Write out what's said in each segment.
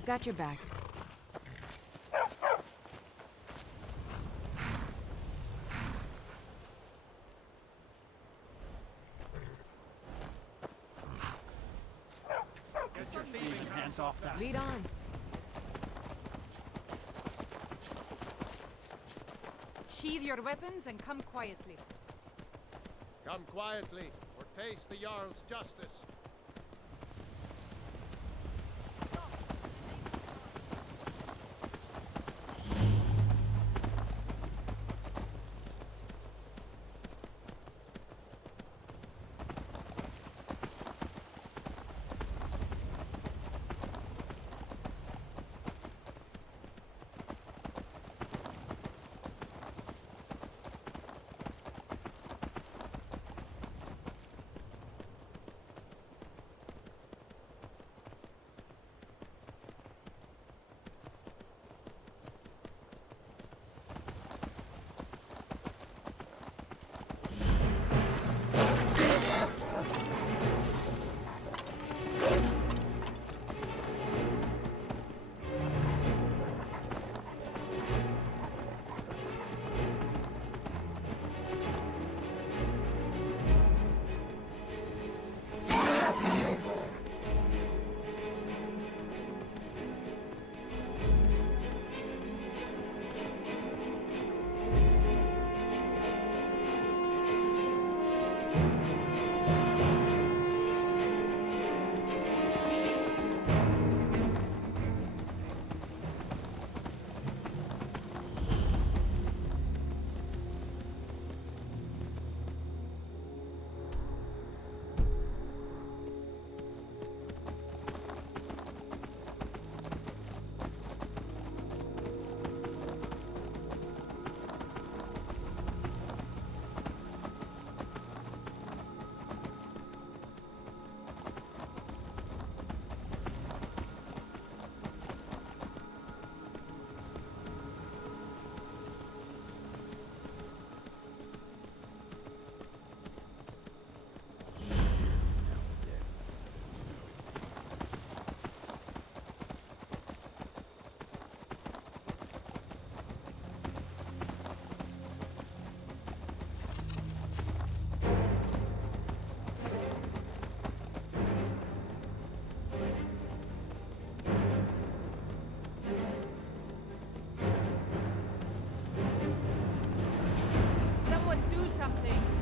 I've got your back. Get your thieving hands off that. Lead on. Sheathe your weapons and come quietly. Come quietly, or taste the Jarl's justice. something.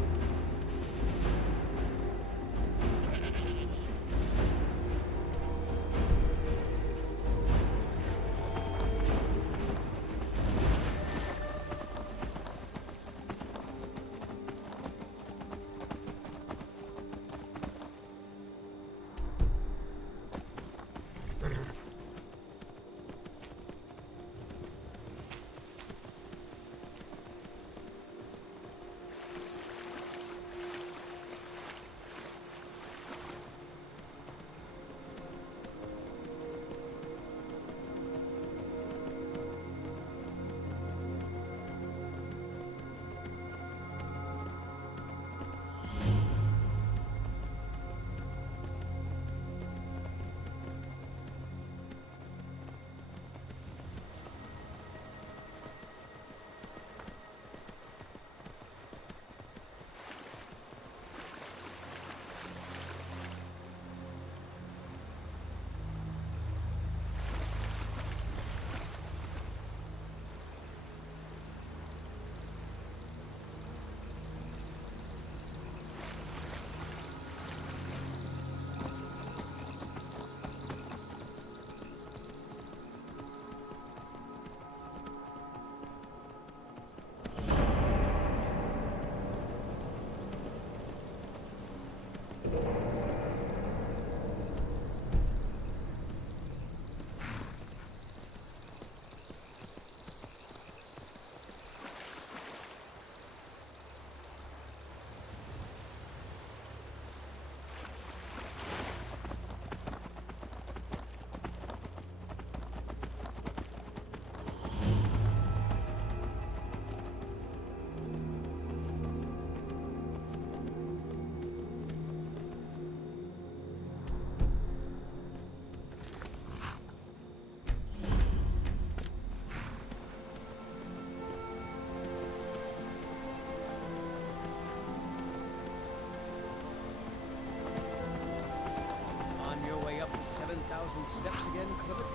7,000 steps again, Klimmek?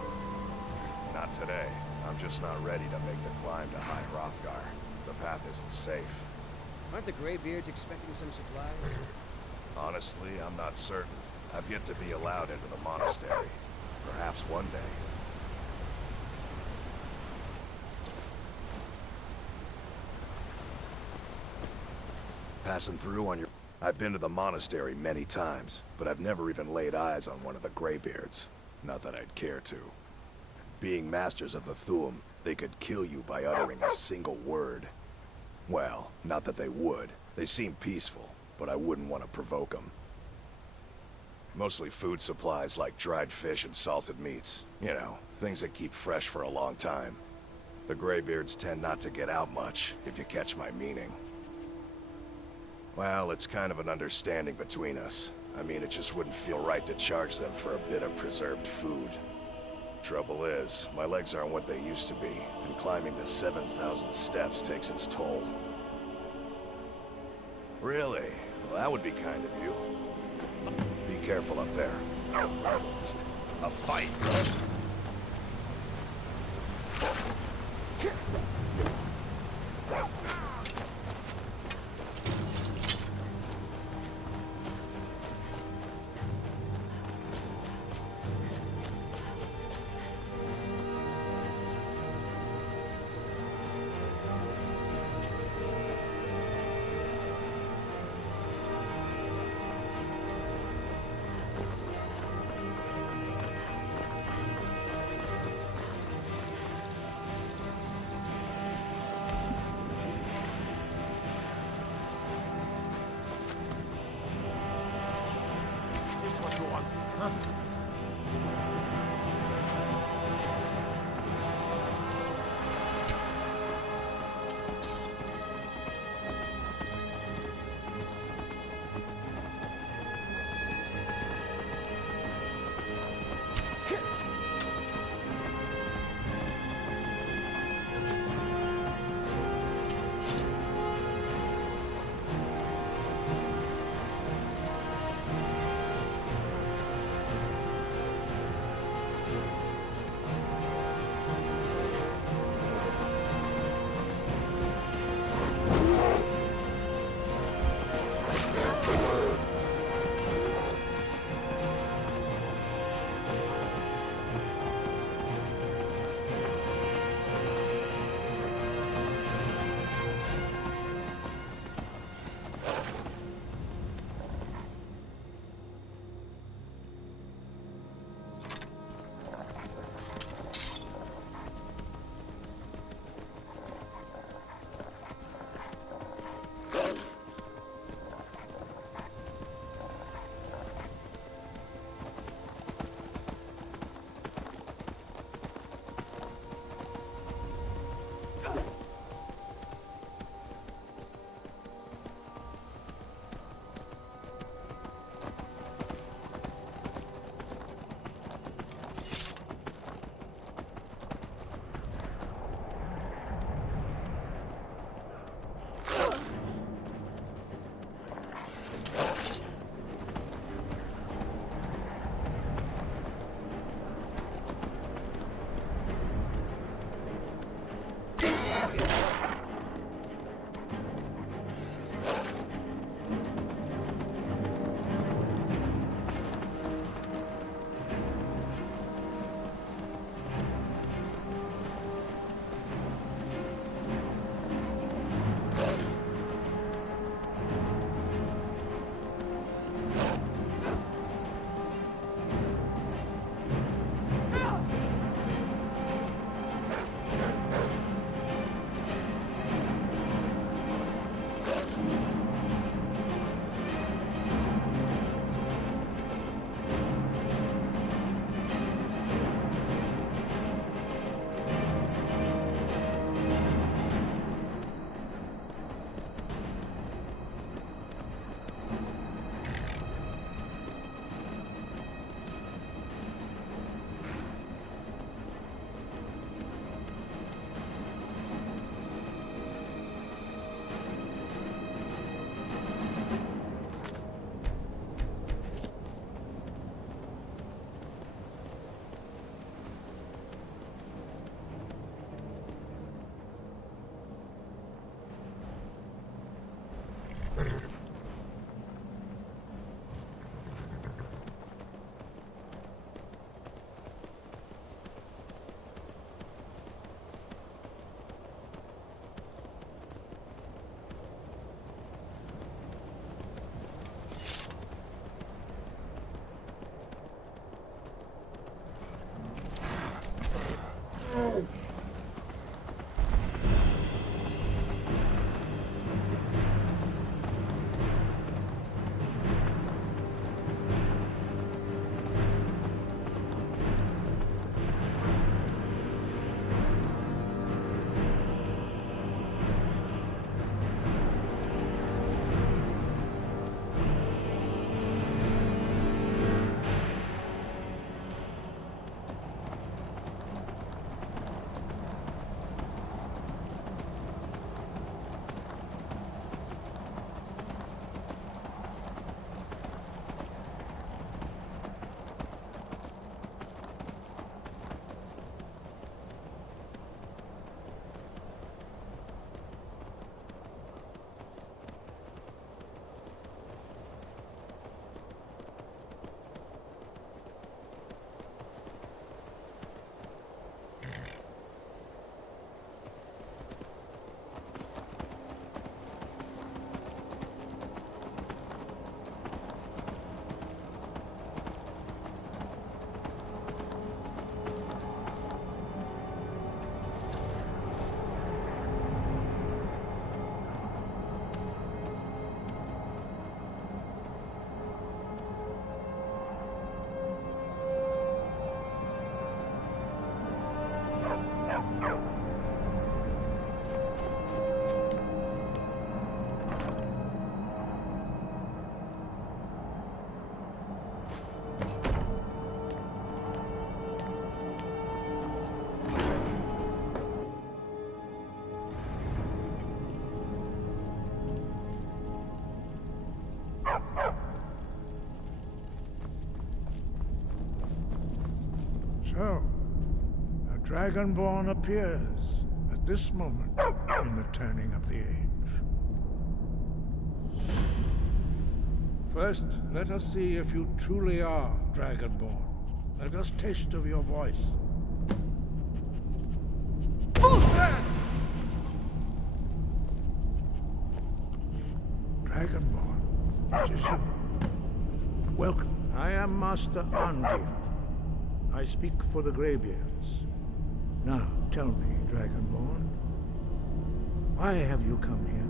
Not today. I'm just not ready to make the climb to High Hrothgar. The path isn't safe. Aren't the Greybeards expecting some supplies? Honestly, I'm not certain. I've yet to be allowed into the monastery. Perhaps one day. Passing through on your... I've been to the monastery many times, but I've never even laid eyes on one of the Greybeards. Not that I'd care to. Being masters of the Thuum, they could kill you by uttering a single word. Well, not that they would. They seem peaceful, but I wouldn't want to provoke them. Mostly food supplies like dried fish and salted meats. You know, things that keep fresh for a long time. The Greybeards tend not to get out much, if you catch my meaning. Well, it's kind of an understanding between us. I mean, it just wouldn't feel right to charge them for a bit of preserved food. Trouble is, my legs aren't what they used to be, and climbing the 7,000 steps takes its toll. Really? Well, that would be kind of you. Be careful up there. A fight! What you want, huh? Dragonborn appears at this moment in the turning of the age. First, let us see if you truly are Dragonborn. Let us taste of your voice. Dragonborn, it is you. Welcome. I am Master Angir. I speak for the Greybeards. Now, tell me, Dragonborn, why have you come here?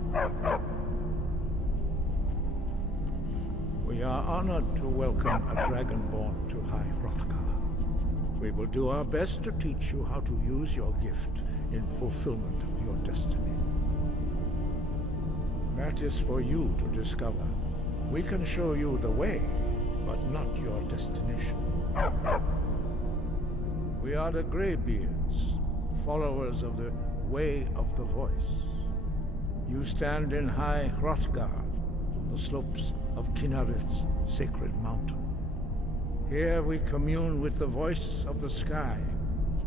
We are honored to welcome a Dragonborn to High Hrothgar. We will do our best to teach you how to use your gift in fulfillment of your destiny. That is for you to discover. We can show you the way, but not your destination. We are the Greybeards, followers of the Way of the Voice. You stand in High Hrothgar, on the slopes of Kinnarith's sacred mountain. Here we commune with the voice of the sky,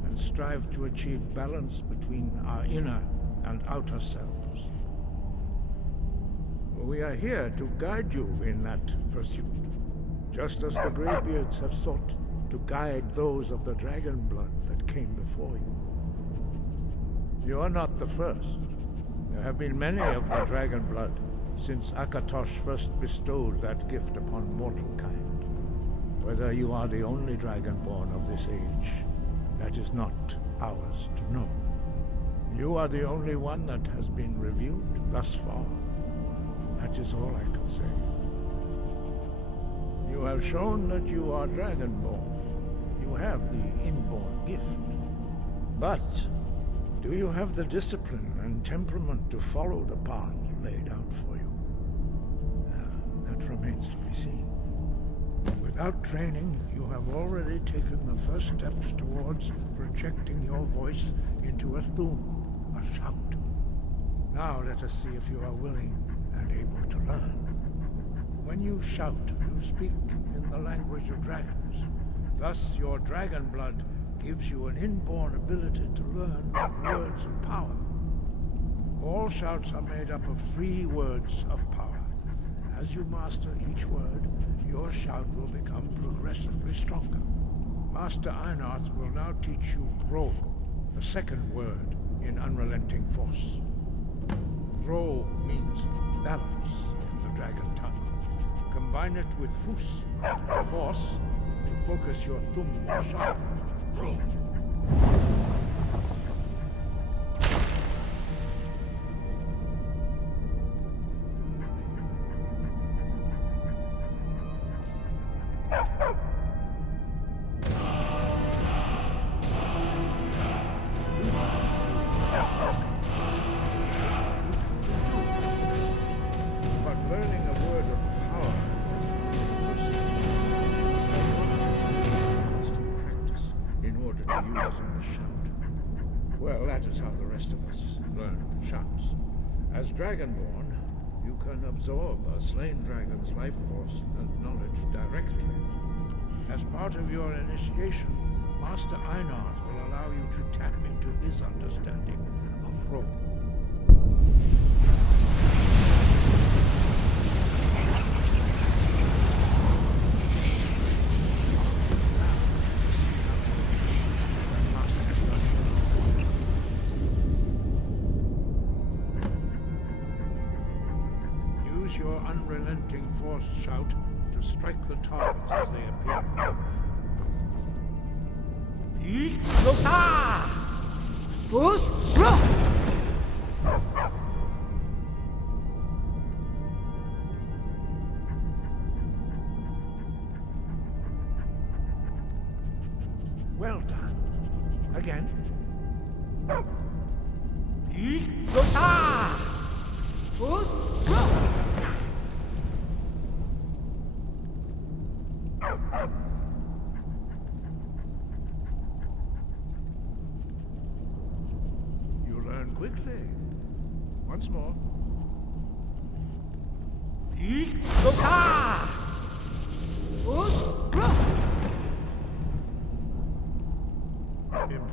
and strive to achieve balance between our inner and outer selves. We are here to guide you in that pursuit, just as the Greybeards have sought to guide those of the dragon blood that came before you. You are not the first. There have been many of the dragon blood since Akatosh first bestowed that gift upon mortal kind. Whether you are the only dragonborn of this age, that is not ours to know. You are the only one that has been revealed thus far. That is all I can say. You have shown that you are dragonborn. You have the inborn gift. But do you have the discipline and temperament to follow the path laid out for you? That remains to be seen. Without training, you have already taken the first steps towards projecting your voice into a thum, a shout. Now let us see if you are willing and able to learn. When you shout, you speak in the language of dragons. Thus, your dragon blood gives you an inborn ability to learn words of power. All shouts are made up of 3 words of power. As you master each word, your shout will become progressively stronger. Master Einarth will now teach you Ro, the second word in Unrelenting Force. Ro means balance in the dragon tongue. Combine it with Fus, force, to focus your thumb more sharp. Ro. Dragonborn, you can absorb a slain dragon's life force and knowledge directly. As part of your initiation, Master Einarth will allow you to tap into his understanding of Ro. Your unrelenting force shout to strike the targets as they appear. Well done. Again. You learn quickly. Once more.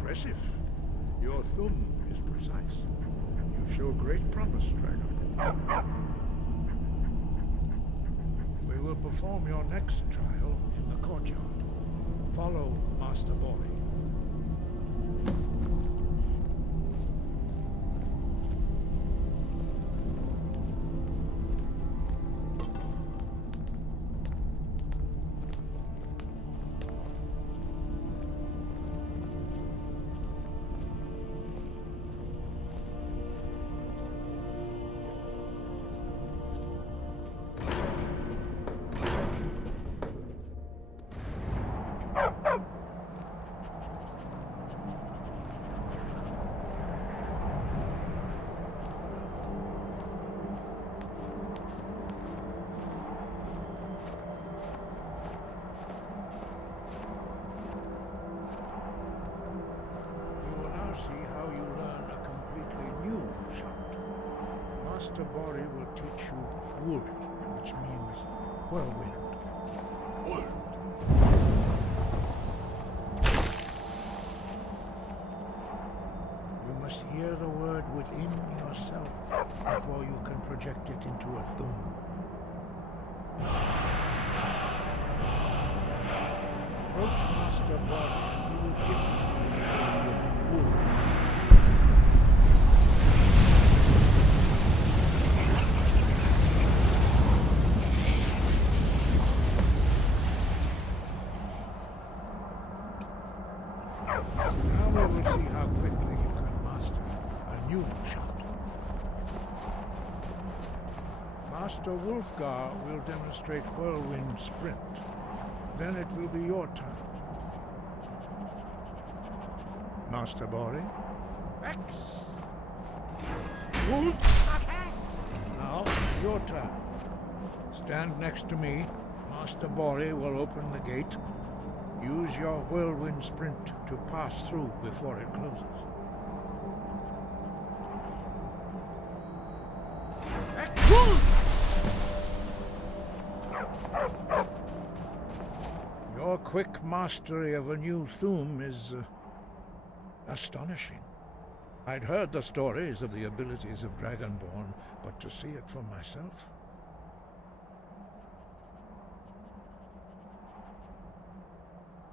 Impressive. Your thumb is precise. You show great promise, Dragon. We will perform your next trial in the courtyard. Follow Master Boy. Master Bori will teach you Wold, which means whirlwind. Wold! You must hear the word within yourself before you can project it into a thum. Approach Master Bori and he will gift you his range of Wold. Now we will see how quickly you can master a new shot. Master Wolfgar will demonstrate Whirlwind Sprint. Then it will be your turn. Master Bori. X. Wolf. Now it's your turn. Stand next to me. Master Bori will open the gate. Use your Whirlwind Sprint to pass through before it closes. Your quick mastery of a new thum is astonishing. I'd heard the stories of the abilities of Dragonborn, but to see it for myself...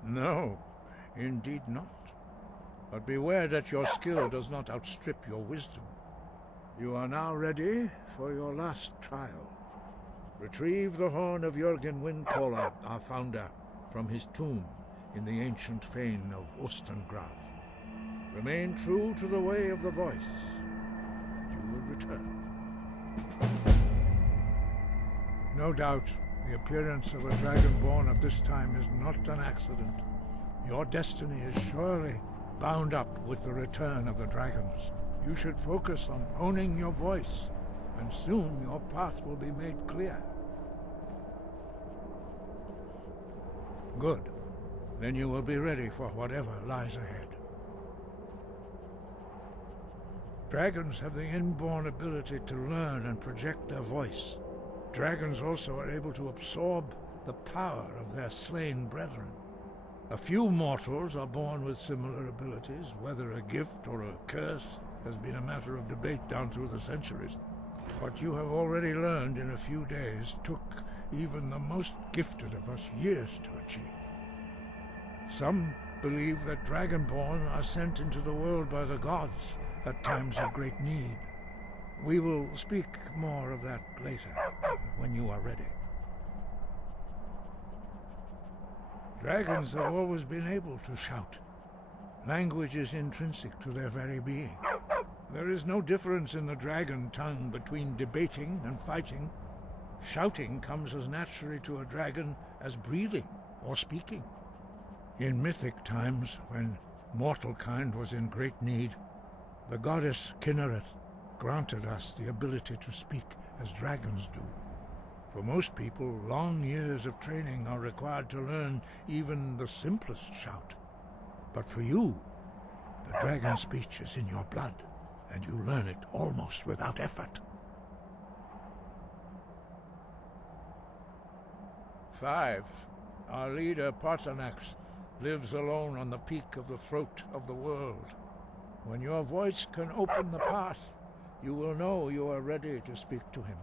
No, indeed not. But beware that your skill does not outstrip your wisdom. You are now ready for your last trial. Retrieve the horn of Jürgen Windcaller, our founder, from his tomb in the ancient fane of Ostengraf. Remain true to the way of the voice, and you will return. No doubt, the appearance of a Dragonborn at this time is not an accident. Your destiny is surely bound up with the return of the dragons. You should focus on honing your voice, and soon your path will be made clear. Good. Then you will be ready for whatever lies ahead. Dragons have the inborn ability to learn and project their voice. Dragons also are able to absorb the power of their slain brethren. A few mortals are born with similar abilities. Whether a gift or a curse has been a matter of debate down through the centuries. What you have already learned in a few days took even the most gifted of us years to achieve. Some believe that Dragonborn are sent into the world by the gods at times of great need. We will speak more of that later, when you are ready. Dragons have always been able to shout. Language is intrinsic to their very being. There is no difference in the dragon tongue between debating and fighting. Shouting comes as naturally to a dragon as breathing or speaking. In mythic times, when mortal kind was in great need, the goddess Kinnereth granted us the ability to speak as dragons do. For most people, long years of training are required to learn even the simplest shout. But for you, the dragon speech is in your blood, and you learn it almost without effort. 5. Our leader, Parthenax, lives alone on the peak of the throat of the world. When your voice can open the path, you will know you are ready to speak to him.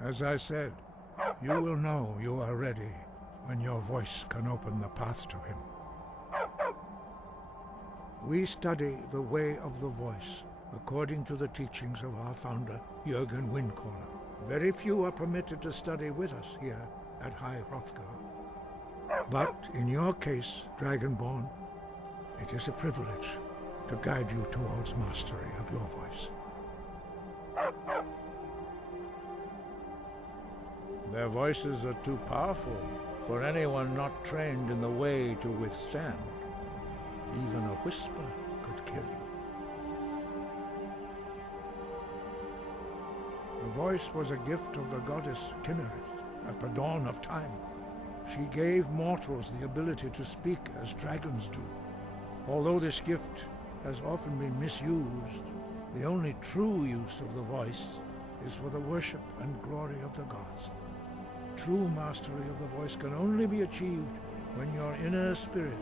As I said, you will know you are ready when your voice can open the path to him. We study the way of the voice according to the teachings of our founder, Jürgen Windcaller. Very few are permitted to study with us here at High Hrothgar. But in your case, Dragonborn, it is a privilege to guide you towards mastery of your voice. Their voices are too powerful for anyone not trained in the way to withstand. Even a whisper could kill you. The voice was a gift of the goddess Kynareth at the dawn of time. She gave mortals the ability to speak as dragons do. Although this gift has often been misused, the only true use of the voice is for the worship and glory of the gods. True mastery of the voice can only be achieved when your inner spirit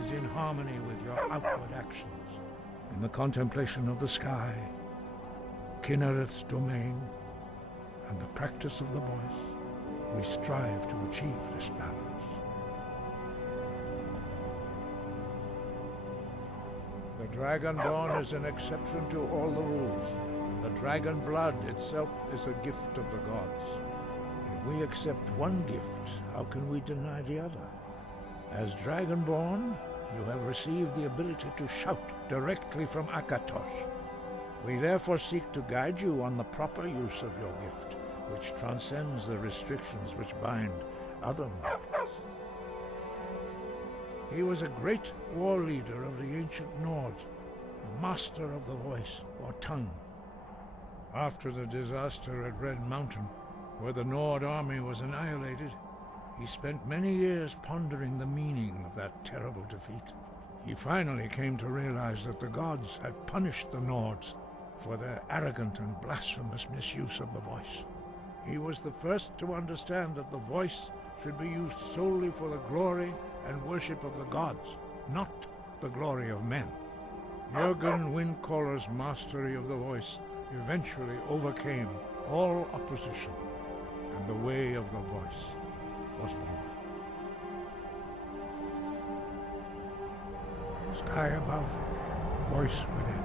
is in harmony with your outward actions. In the contemplation of the sky, Kynareth's domain, and the practice of the voice, we strive to achieve this balance. The Dragonborn is an exception to all the rules. The dragon blood itself is a gift of the gods. If we accept one gift, how can we deny the other? As Dragonborn, you have received the ability to shout directly from Akatosh. We therefore seek to guide you on the proper use of your gift, which transcends the restrictions which bind other mortals. He was a great war leader of the ancient Nords, a master of the voice, or tongue. After the disaster at Red Mountain, where the Nord army was annihilated, he spent many years pondering the meaning of that terrible defeat. He finally came to realize that the gods had punished the Nords for their arrogant and blasphemous misuse of the voice. He was the first to understand that the voice should be used solely for the glory and worship of the gods, not the glory of men. Jürgen Windcaller's mastery of the voice eventually overcame all opposition, and the way of the voice was born. Sky above, voice within.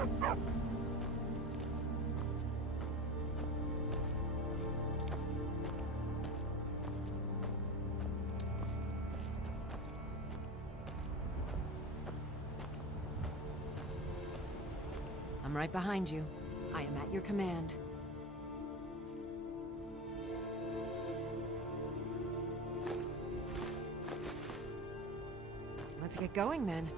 I'm right behind you. I am at your command. Let's get going then.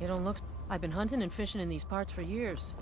You don't look... I've been hunting and fishing in these parts for years.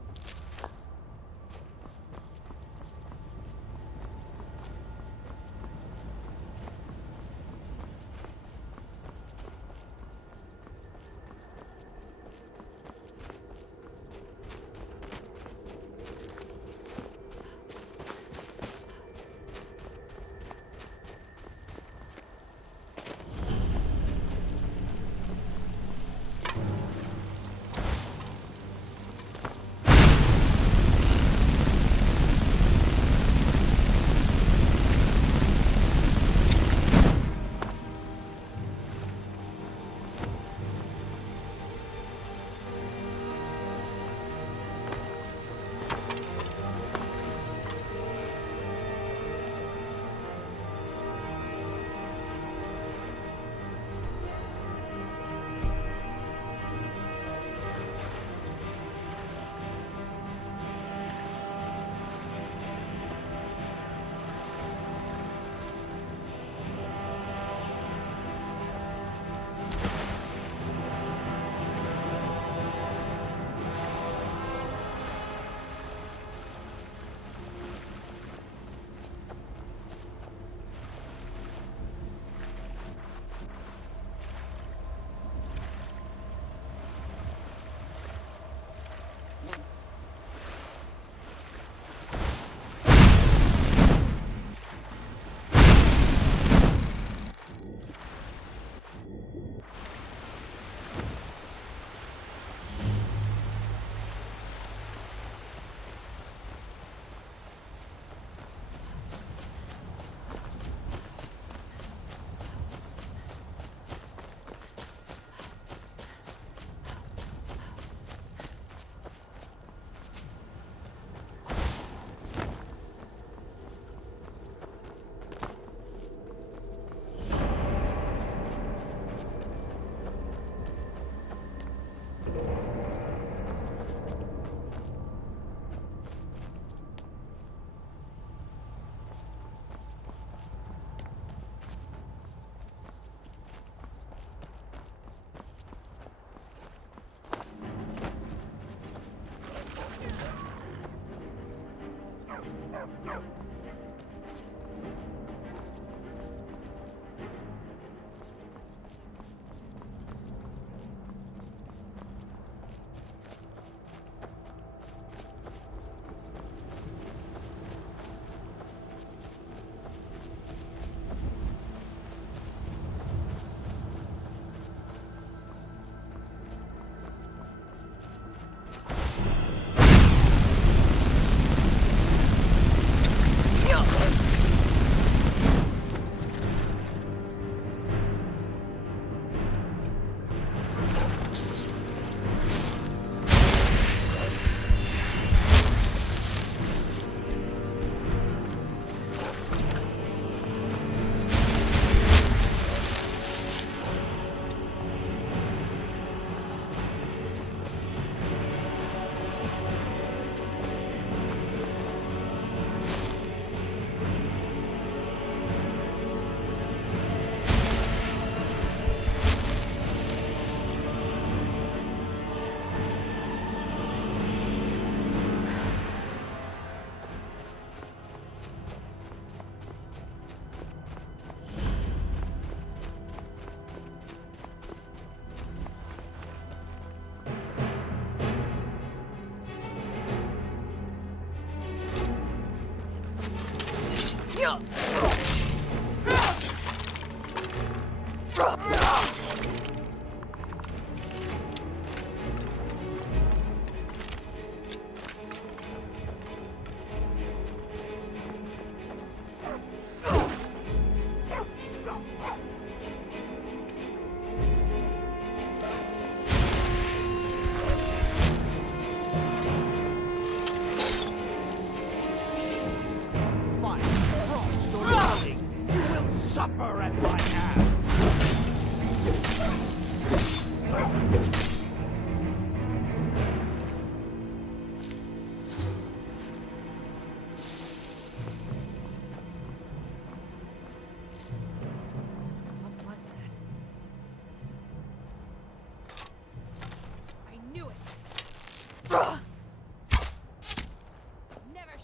Never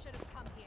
should have come here.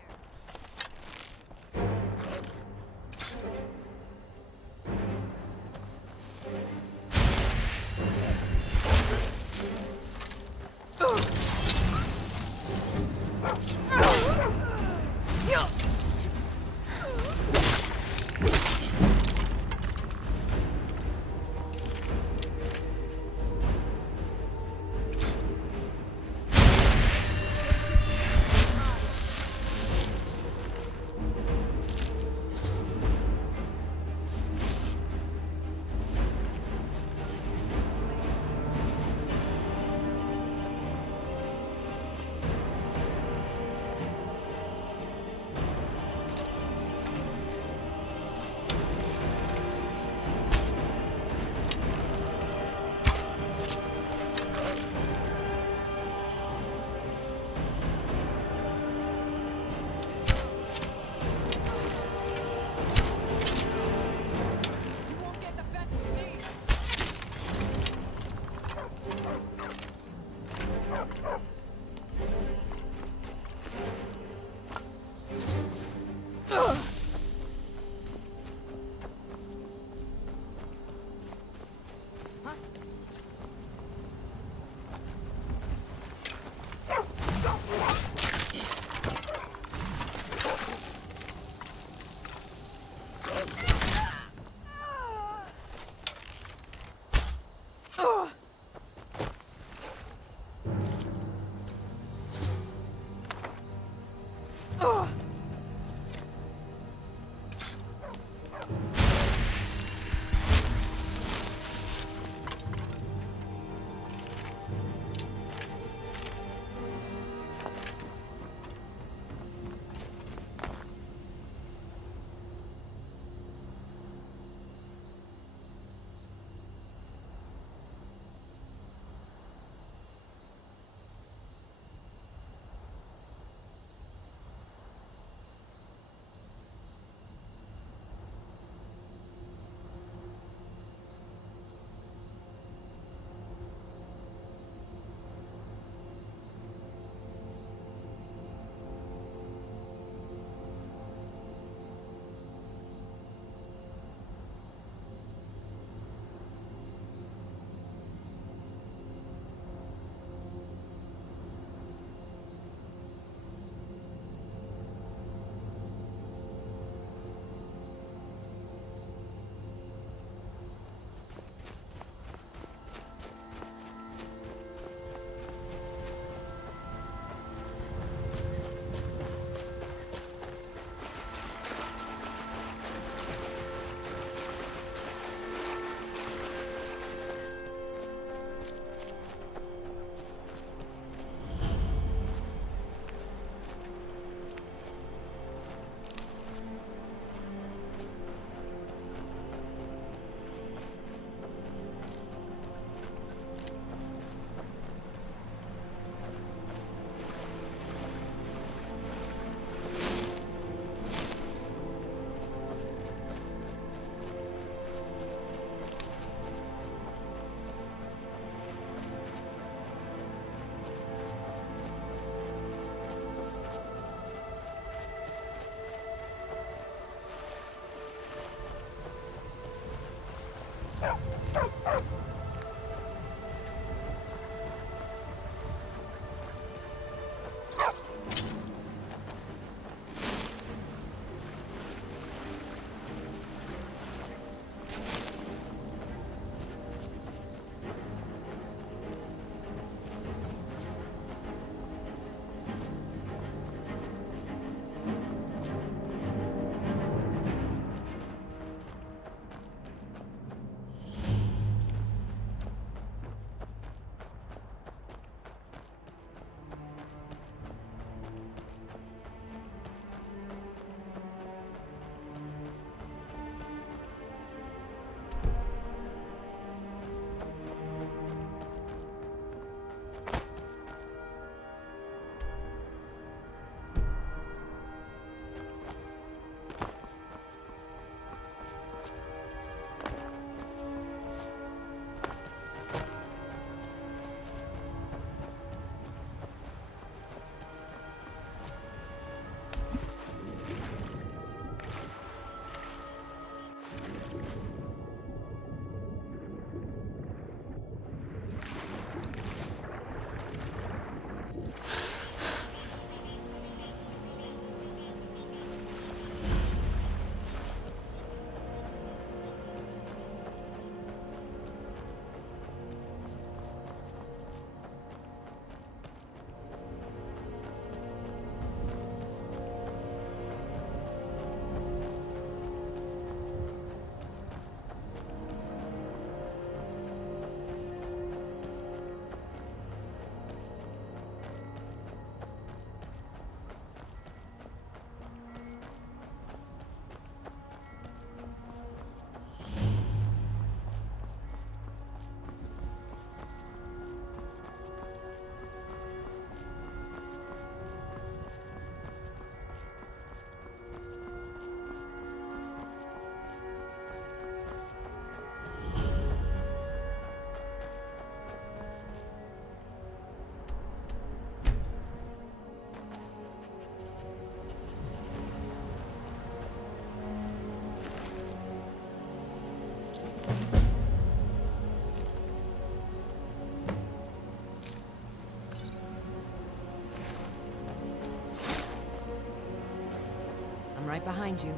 I'm right behind you.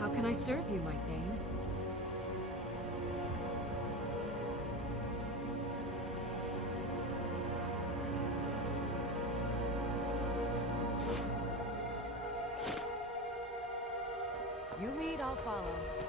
How can I serve you, my Thane? You lead, I'll follow.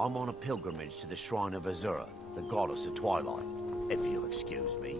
I'm on a pilgrimage to the shrine of Azura, the goddess of twilight, if you'll excuse me.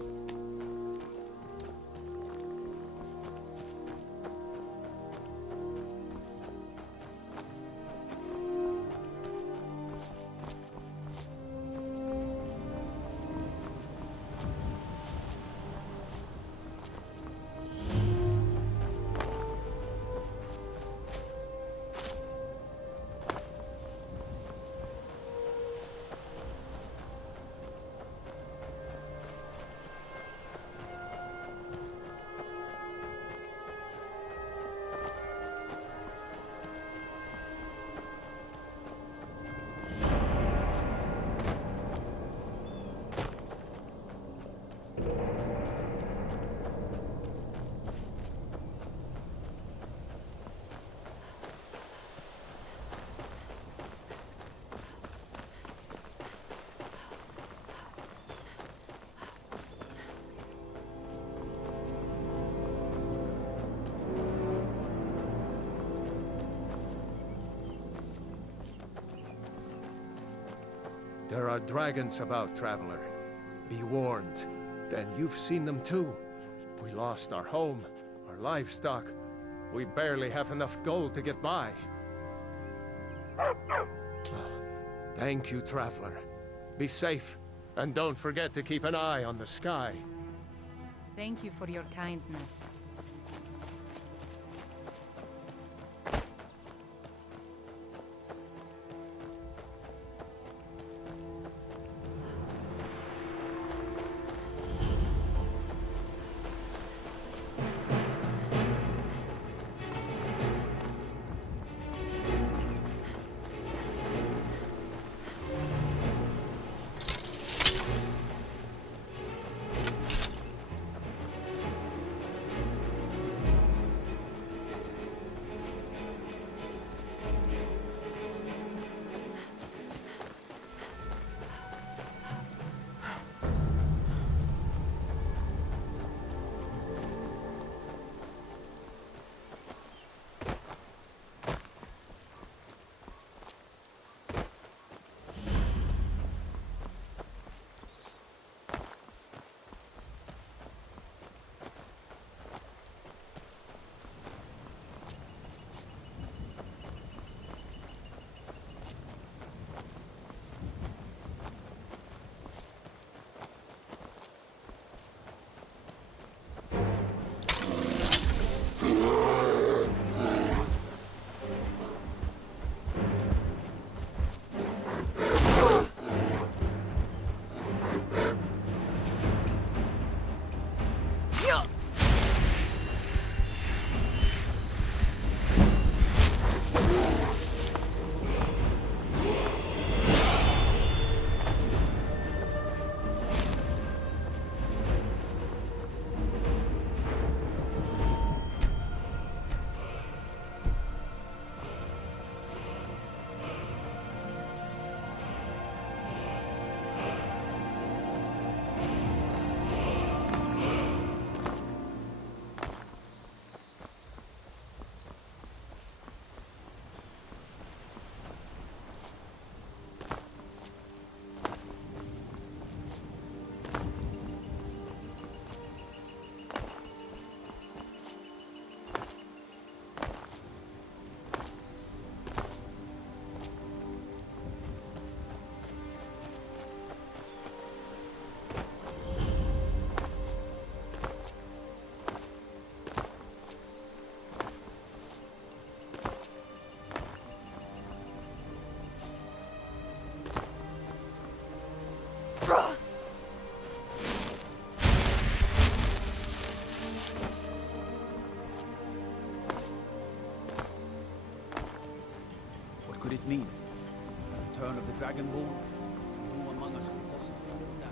There are dragons about, traveler. Be warned. Then you've seen them too. We lost our home, our livestock. We barely have enough gold to get by. Thank you, traveler. Be safe, and don't forget to keep an eye on the sky. Thank you for your kindness. Could it mean? The return of the Dragonborn? Who among us could possibly hold that?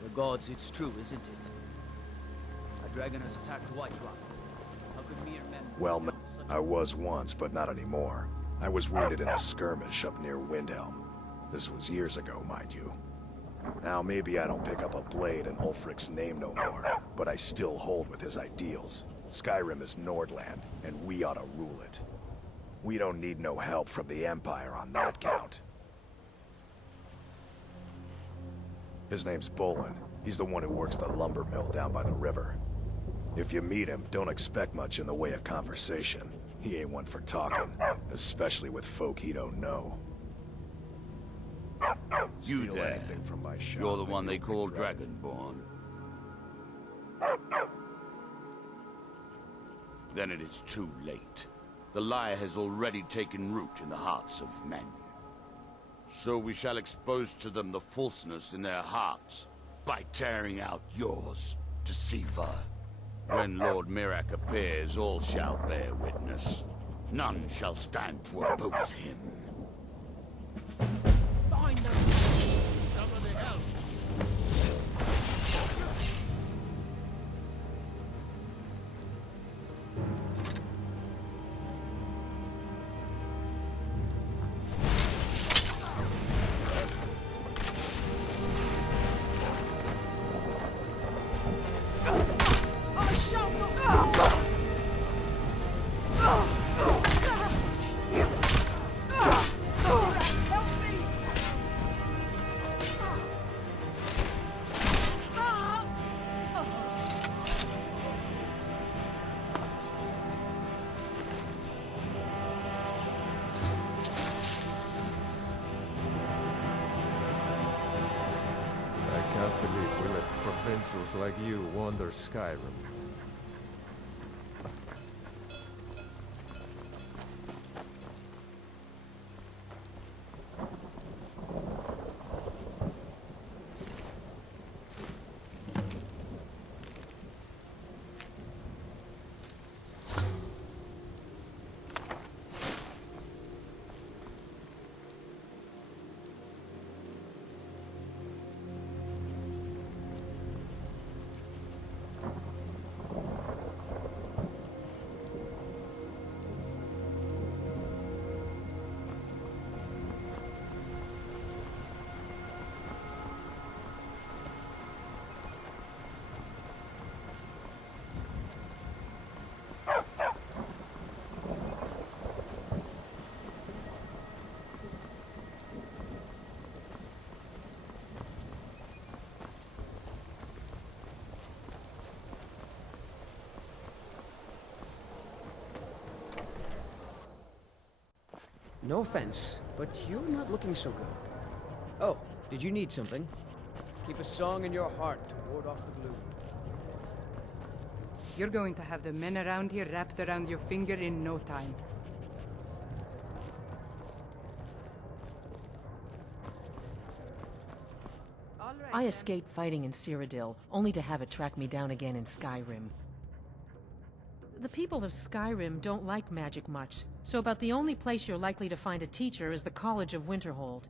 By the gods, it's true, isn't it? A dragon has attacked White Rock. How could mere men... Well, I was once, but not anymore. I was wounded in a skirmish up near Windhelm. This was years ago, mind you. Now, maybe I don't pick up a blade in Ulfric's name no more, but I still hold with his ideals. Skyrim is Nordland, and we ought to rule it. We don't need no help from the Empire on that count. His name's Bolin. He's the one who works the lumber mill down by the river. If you meet him, don't expect much in the way of conversation. He ain't one for talking, especially with folk he don't know. You Steal there. anything from my shop, You're the and one they you'll call regret it. Dragonborn. Then it is too late. The lie has already taken root in the hearts of men. So we shall expose to them the falseness in their hearts by tearing out yours, deceiver. When Lord Mirak appears, all shall bear witness. None shall stand to oppose him. Find them! Somebody help! I can't believe we let provincials like you wander Skyrim. No offense, but you're not looking so good. Oh, did you need something? Keep a song in your heart to ward off the gloom. You're going to have the men around here wrapped around your finger in no time. I escaped fighting in Cyrodiil, only to have it track me down again in Skyrim. The people of Skyrim don't like magic much, so about the only place you're likely to find a teacher is the College of Winterhold.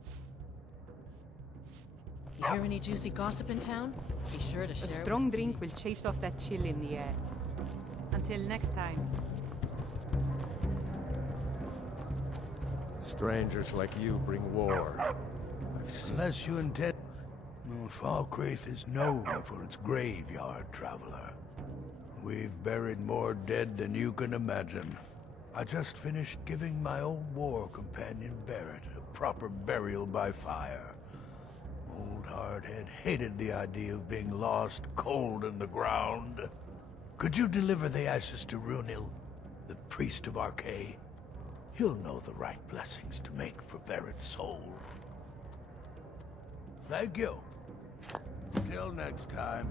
You hear any juicy gossip in town? Be sure to share A it strong with drink will chase off that chill in the air. Until next time. Strangers like you bring war. I've seen... Unless you intend... Well, Falkreath is known for its graveyard, traveler. We've buried more dead than you can imagine. I just finished giving my old war companion Barrett a proper burial by fire. Old Hardhead hated the idea of being lost cold in the ground. Could you deliver the ashes to Runil, the priest of Archay? He'll know the right blessings to make for Barrett's soul. Thank you. Till next time.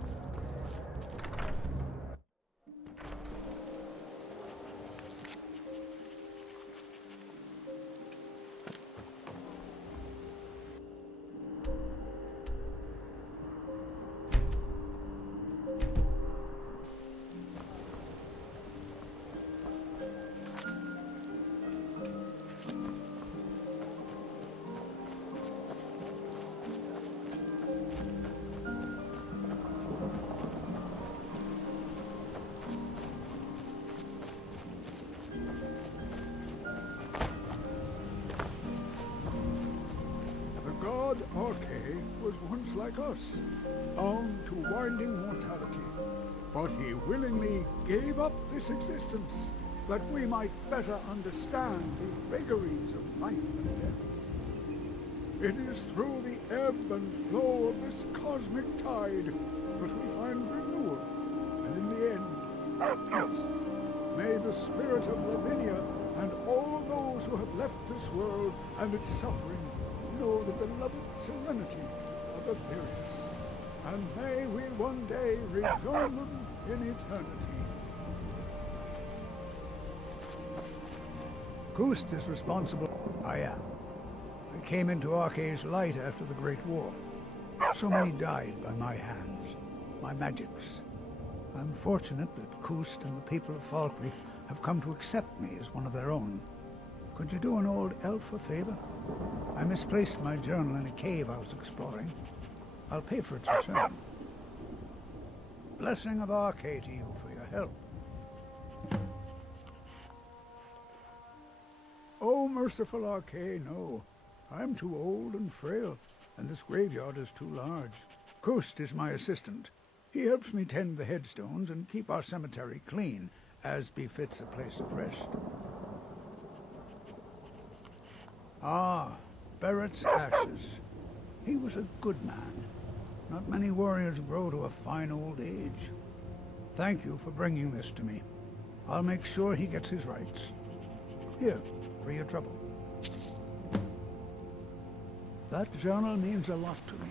just like us, bound to winding mortality. But he willingly gave up this existence that we might better understand the vagaries of life and death. It is through the ebb and flow of this cosmic tide that we find renewal, and in the end, peace. May the spirit of Lavinia and all those who have left this world and its suffering know the beloved serenity of Aetherius. And may we one day rejoin them in eternity. Kust is responsible. I am. I came into Arkay's light after the Great War. So many died by my hands, my magics. I'm fortunate that Kust and the people of Falkreath have come to accept me as one of their own. Could you do an old elf a favor? I misplaced my journal in a cave I was exploring. I'll pay for its return. Blessing of Arkay to you for your help. Oh, merciful Arkay, no. I'm too old and frail, and this graveyard is too large. Kust is my assistant. He helps me tend the headstones and keep our cemetery clean, as befits a place of rest. Ah, Barrett's ashes. He was a good man. Not many warriors grow to a fine old age. Thank you for bringing this to me. I'll make sure he gets his rights. Here, for your trouble. That journal means a lot to me.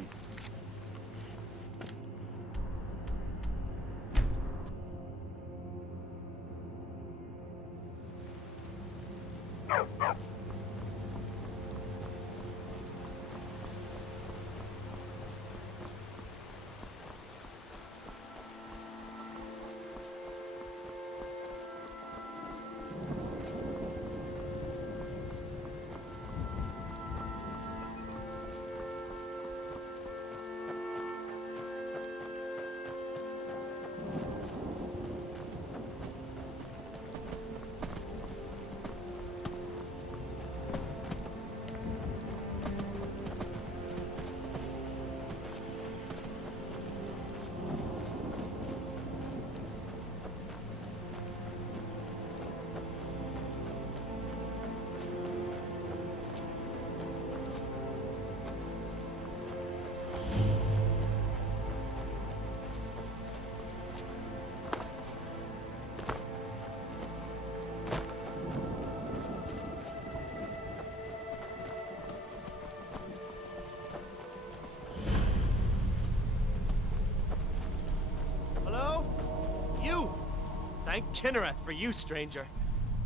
Thank Kinnereth for you, stranger.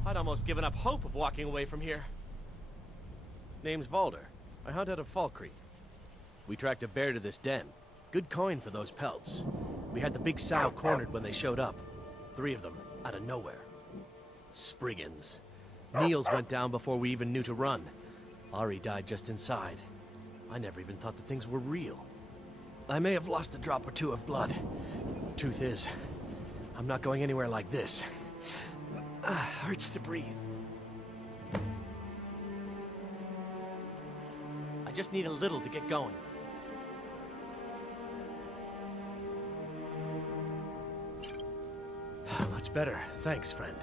I'd almost given up hope of walking away from here. Name's Valdr. I hunt out of Falkreath. We tracked a bear to this den. Good coin for those pelts. We had the big sow cornered when they showed up. 3 of them, out of nowhere. Spriggans. Niels went down before we even knew to run. Ari died just inside. I never even thought the things were real. I may have lost a drop or 2 of blood. Truth is, I'm not going anywhere like this. Hurts to breathe. I just need a little to get going. Much better. Thanks, friend.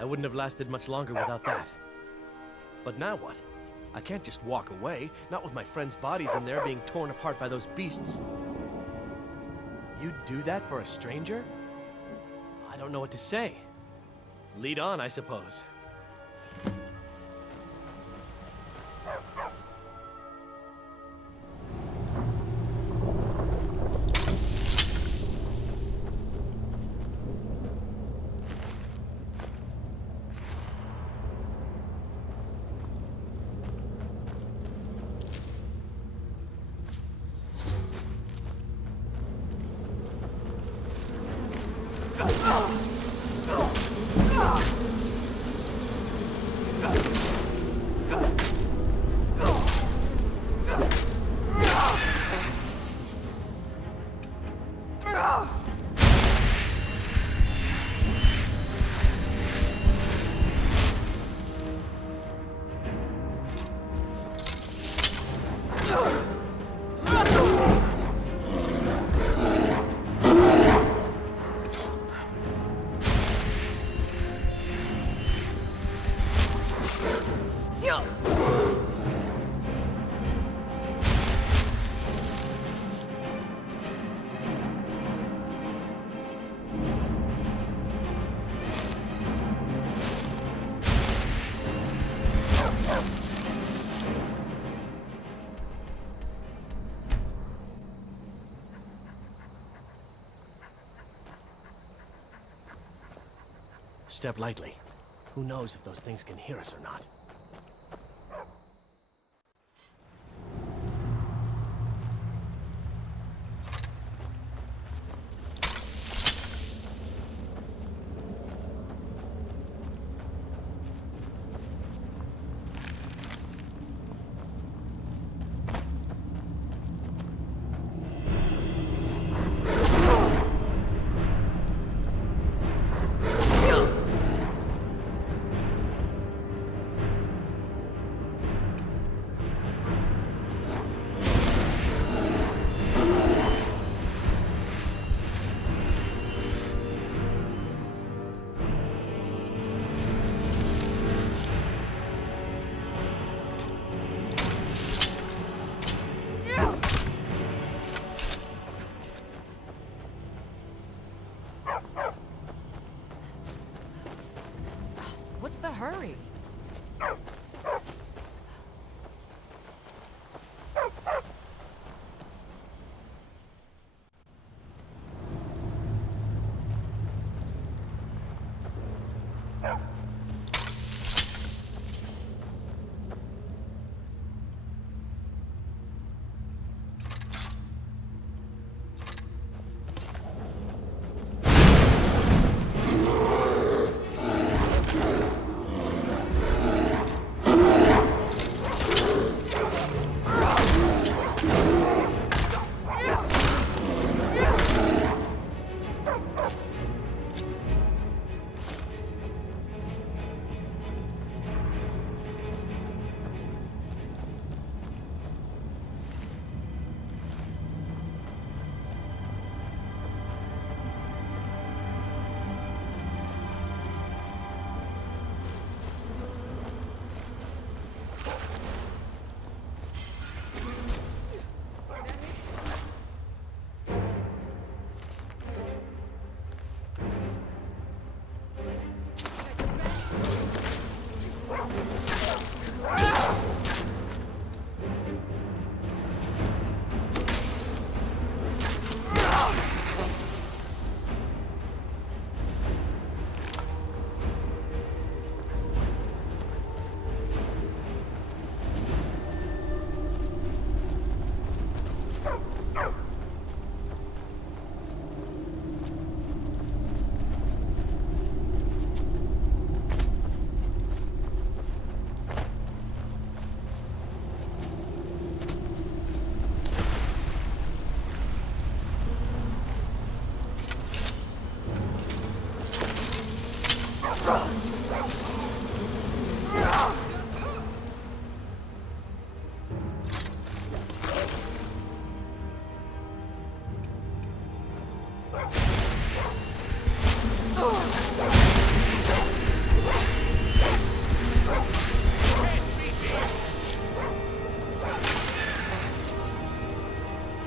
I wouldn't have lasted much longer without that. But now what? I can't just walk away, not with my friends' bodies in there being torn apart by those beasts. You'd do that for a stranger? I don't know what to say. Lead on, I suppose. Step lightly. Who knows if those things can hear us or not? What's the hurry?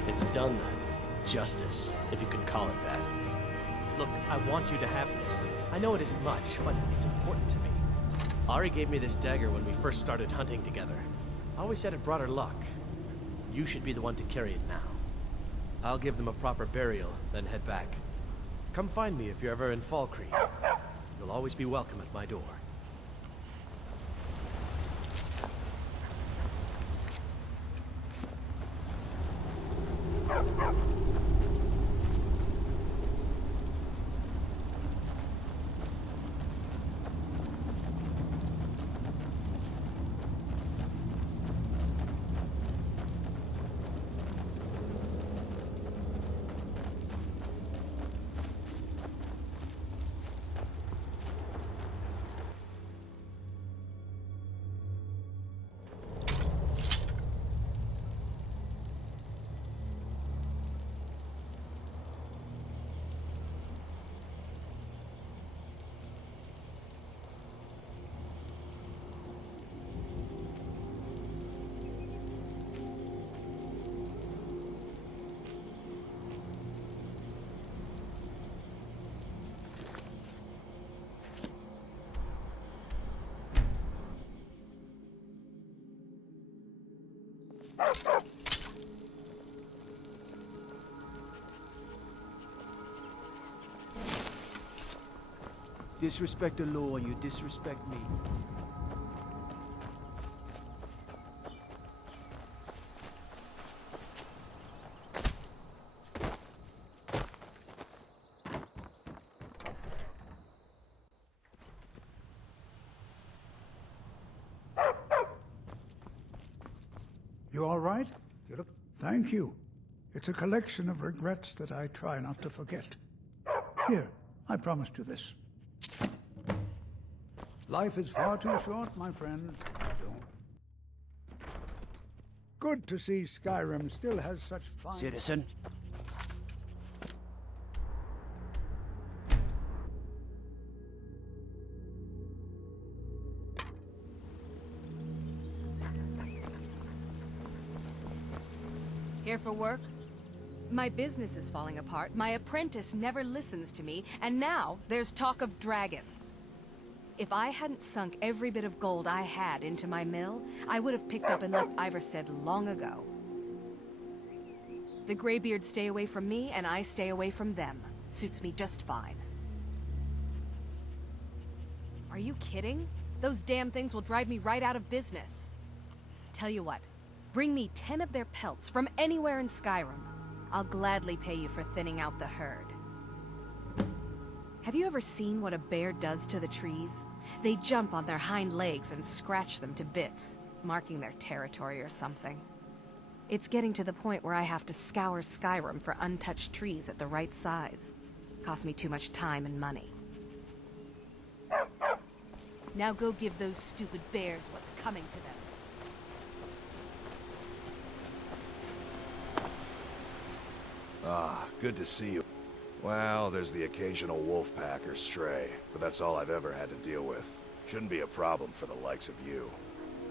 It's done then. Justice, if you could call it that. Look, I want you to have this. I know it isn't much, but it's important to me. Ari gave me this dagger when we first started hunting together. I always said it brought her luck. You should be the one to carry it now. I'll give them a proper burial, then head back. Come find me if you're ever in Falkreath. You'll always be welcome at my door. Disrespect the law and you disrespect me. You all right? You look... Thank you. It's a collection of regrets that I try not to forget. Here, I promised you this. Life is far too short, my friend. Don't. Good to see Skyrim still has such fine... Citizen? Here for work? My business is falling apart, my apprentice never listens to me, and now there's talk of dragons. If I hadn't sunk every bit of gold I had into my mill, I would have picked up and left Iverstead long ago. The Greybeards stay away from me, and I stay away from them. Suits me just fine. Are you kidding? Those damn things will drive me right out of business. Tell you what, bring me 10 of their pelts from anywhere in Skyrim. I'll gladly pay you for thinning out the herd. Have you ever seen what a bear does to the trees? They jump on their hind legs and scratch them to bits, marking their territory or something. It's getting to the point where I have to scour Skyrim for untouched trees at the right size. Costs me too much time and money. Now go give those stupid bears what's coming to them. Ah, good to see you. Well, there's the occasional wolf pack or stray, but that's all I've ever had to deal with. Shouldn't be a problem for the likes of you.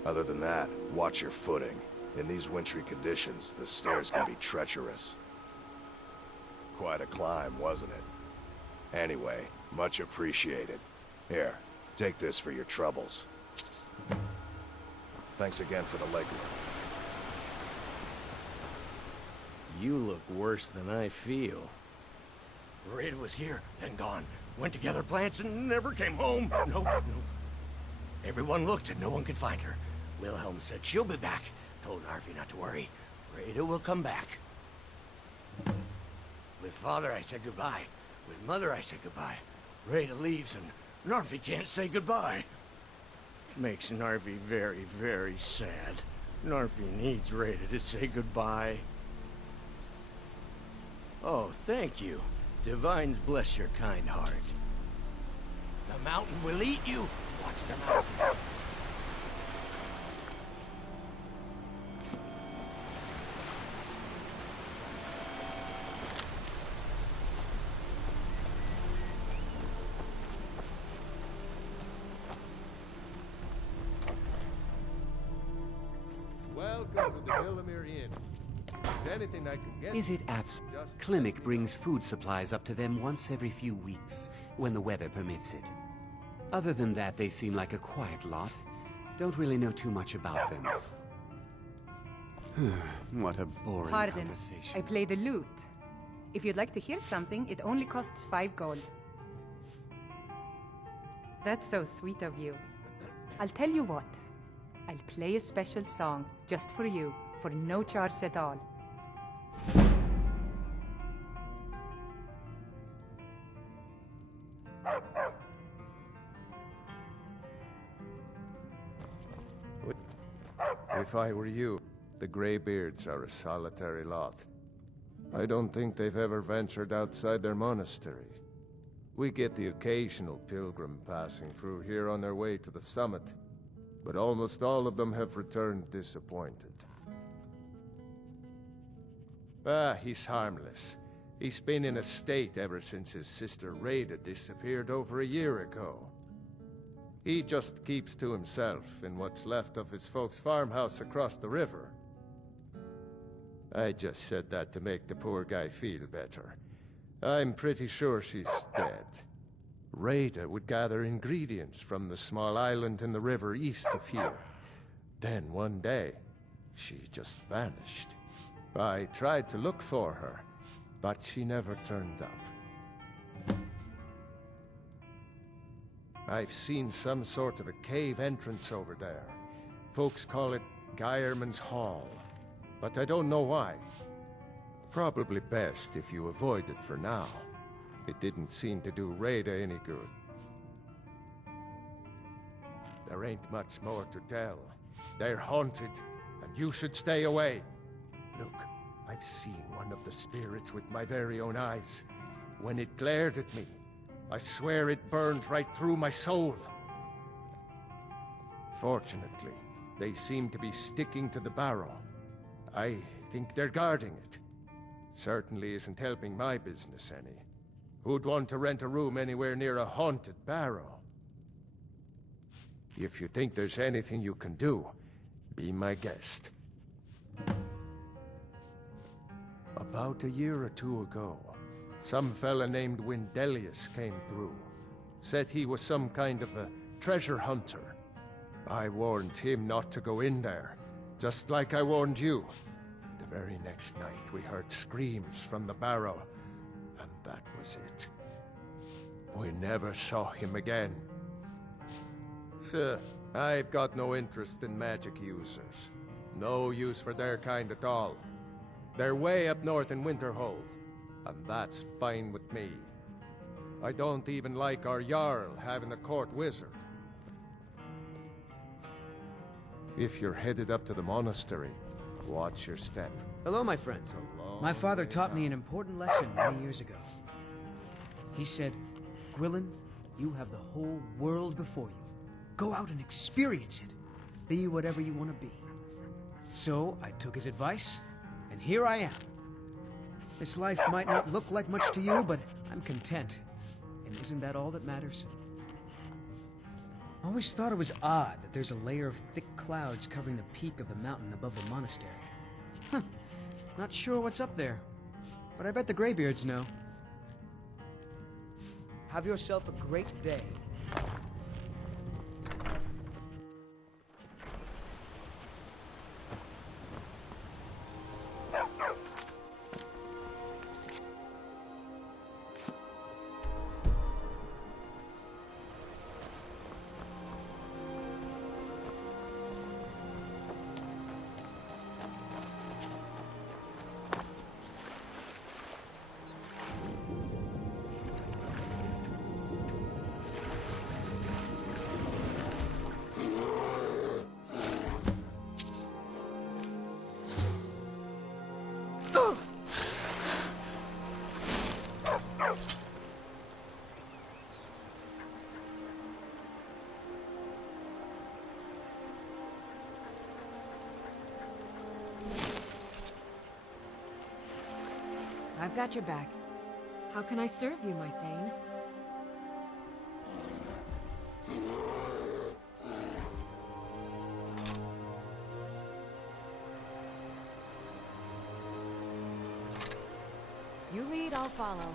Other than that, watch your footing. In these wintry conditions, the stairs can be treacherous. Quite a climb, wasn't it? Anyway, much appreciated. Here, take this for your troubles. Thanks again for the legwork. You look worse than I feel. Rita was here, then gone. Went to gather plants and never came home. Nope. Everyone looked and no one could find her. Wilhelm said she'll be back. Told Narvi not to worry. Rita will come back. With Father I said goodbye. With Mother I said goodbye. Rita leaves and Narvi can't say goodbye. Makes Narvi very, very sad. Narvi needs Rita to say goodbye. Oh, thank you. Divines bless your kind heart. The mountain will eat you. Watch the mountain. Welcome to the Villamere Inn. Is anything I can get? Is it abs? Klimmek brings food supplies up to them once every few weeks, when the weather permits it. Other than that, they seem like a quiet lot. Don't really know too much about them. What a boring Pardon, conversation. I play the lute. If you'd like to hear something, it only costs 5 gold. That's so sweet of you. I'll tell you what. I'll play a special song just for you, for no charge at all. If I were you, the Greybeards are a solitary lot. I don't think they've ever ventured outside their monastery. We get the occasional pilgrim passing through here on their way to the summit, but almost all of them have returned disappointed. He's harmless. He's been in a state ever since his sister Rada disappeared over a year ago. He just keeps to himself in what's left of his folks' farmhouse across the river. I just said that to make the poor guy feel better. I'm pretty sure she's dead. Rada would gather ingredients from the small island in the river east of here. Then one day, she just vanished. I tried to look for her, but she never turned up. I've seen some sort of a cave entrance over there. Folks call it Geirman's Hall, but I don't know why. Probably best if you avoid it for now. It didn't seem to do Rada any good. There ain't much more to tell. They're haunted, and you should stay away. Look, I've seen one of the spirits with my very own eyes. When it glared at me, I swear it burned right through my soul. Fortunately, they seem to be sticking to the barrow. I think they're guarding it. Certainly isn't helping my business any. Who'd want to rent a room anywhere near a haunted barrow? If you think there's anything you can do, be my guest. About a year or two ago, some fella named Windelius came through. Said he was some kind of a treasure hunter. I warned him not to go in there, just like I warned you. The very next night we heard screams from the barrow, and that was it. We never saw him again. Sir, I've got no interest in magic users. No use for their kind at all. They're way up north in Winterhold, and that's fine with me. I don't even like our Jarl having a court wizard. If you're headed up to the monastery, watch your step. Hello, my friend. My father taught me an important lesson many years ago. He said, Gwilyn, you have the whole world before you. Go out and experience it. Be whatever you want to be. So I took his advice, and here I am. This life might not look like much to you, but I'm content. And isn't that all that matters? I always thought it was odd that there's a layer of thick clouds covering the peak of the mountain above the monastery. Huh. Not sure what's up there, but I bet the Greybeards know. Have yourself a great day. I've got your back. How can I serve you, my Thane? You lead, I'll follow.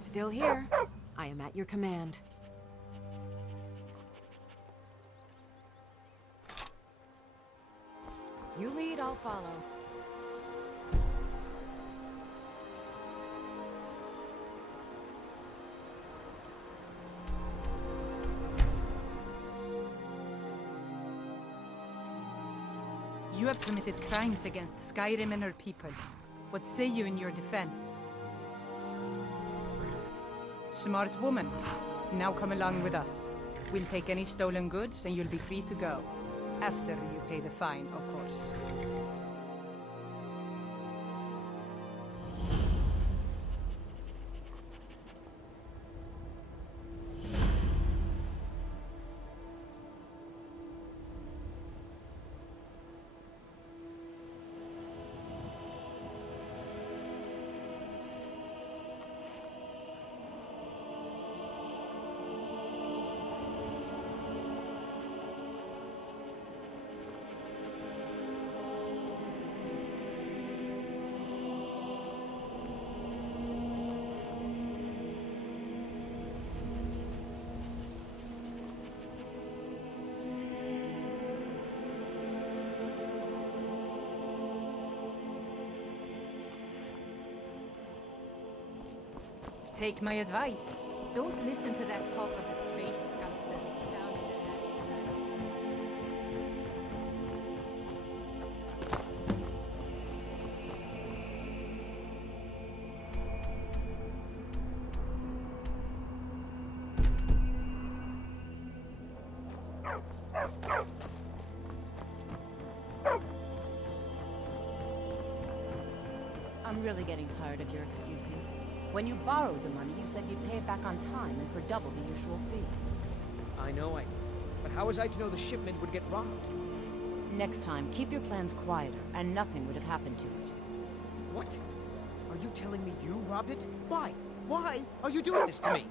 Still here. I am at your command. You lead, I'll follow. You have committed crimes against Skyrim and her people. What say you in your defense? Smart woman. Now come along with us. We'll take any stolen goods and you'll be free to go. After you pay the fine, of course. Take my advice. Don't listen to that talk of the face sculptor down in the I'm really getting tired of your excuses. When you borrowed the money, you said you'd pay it back on time and for double the usual fee. I know I did. But how was I to know the shipment would get robbed? Next time, keep your plans quieter, and nothing would have happened to it. What? Are you telling me you robbed it? Why? Why are you doing this to me?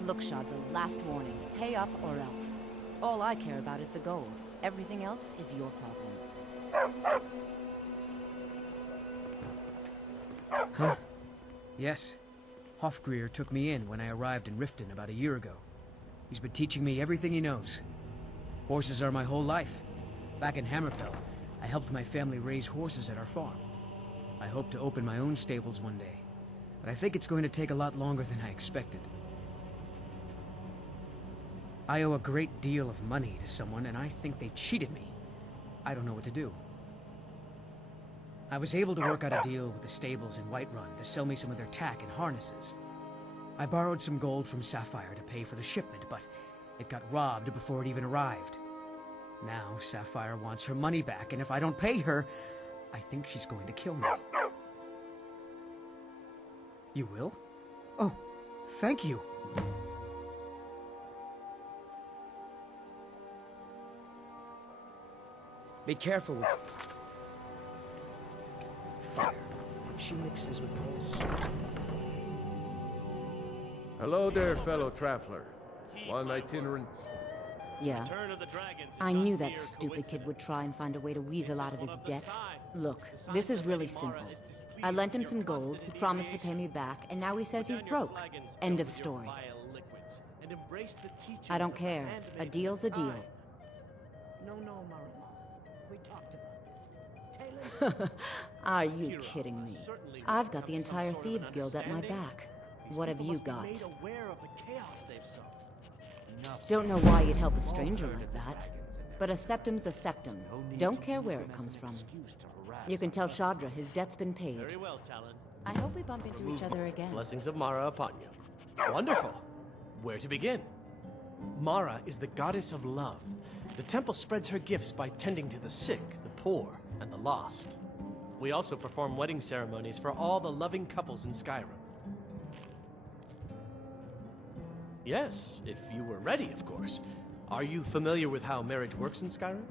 Look, Chandra, last warning. Pay up or else. All I care about is the gold. Everything else is your problem. Huh? Yes. Hofgrir took me in when I arrived in Riften about a year ago. He's been teaching me everything he knows. Horses are my whole life. Back in Hammerfell, I helped my family raise horses at our farm. I hope to open my own stables one day, but I think it's going to take a lot longer than I expected. I owe a great deal of money to someone, and I think they cheated me. I don't know what to do. I was able to work out a deal with the stables in Whiterun to sell me some of their tack and harnesses. I borrowed some gold from Sapphire to pay for the shipment, but it got robbed before it even arrived. Now Sapphire wants her money back, and if I don't pay her, I think she's going to kill me. You will? Oh, thank you. Be careful with fire. She mixes with all sorts. Hello there, fellow traveler. One itinerant. Yeah. I knew that stupid kid would try and find a way to weasel out of his debt. Look, this is really simple. I lent him some gold, he promised to pay me back, and now he says he's broke. End of story. I don't care. A deal's a deal. No, Maruma. We talked about this. Are you kidding me? I've got the entire Thieves Guild at my back. What have you got? Don't know why you'd help a stranger like that. But a septum's a septum. Don't care where it comes from. You can tell Shadra his debt's been paid. Very well, Talon. I hope we bump into each other again. Blessings of Mara upon you. Wonderful. Where to begin? Mara is the goddess of love. The temple spreads her gifts by tending to the sick, the poor, and the lost. We also perform wedding ceremonies for all the loving couples in Skyrim. Yes, if you were ready, of course. Are you familiar with how marriage works in Skyrim?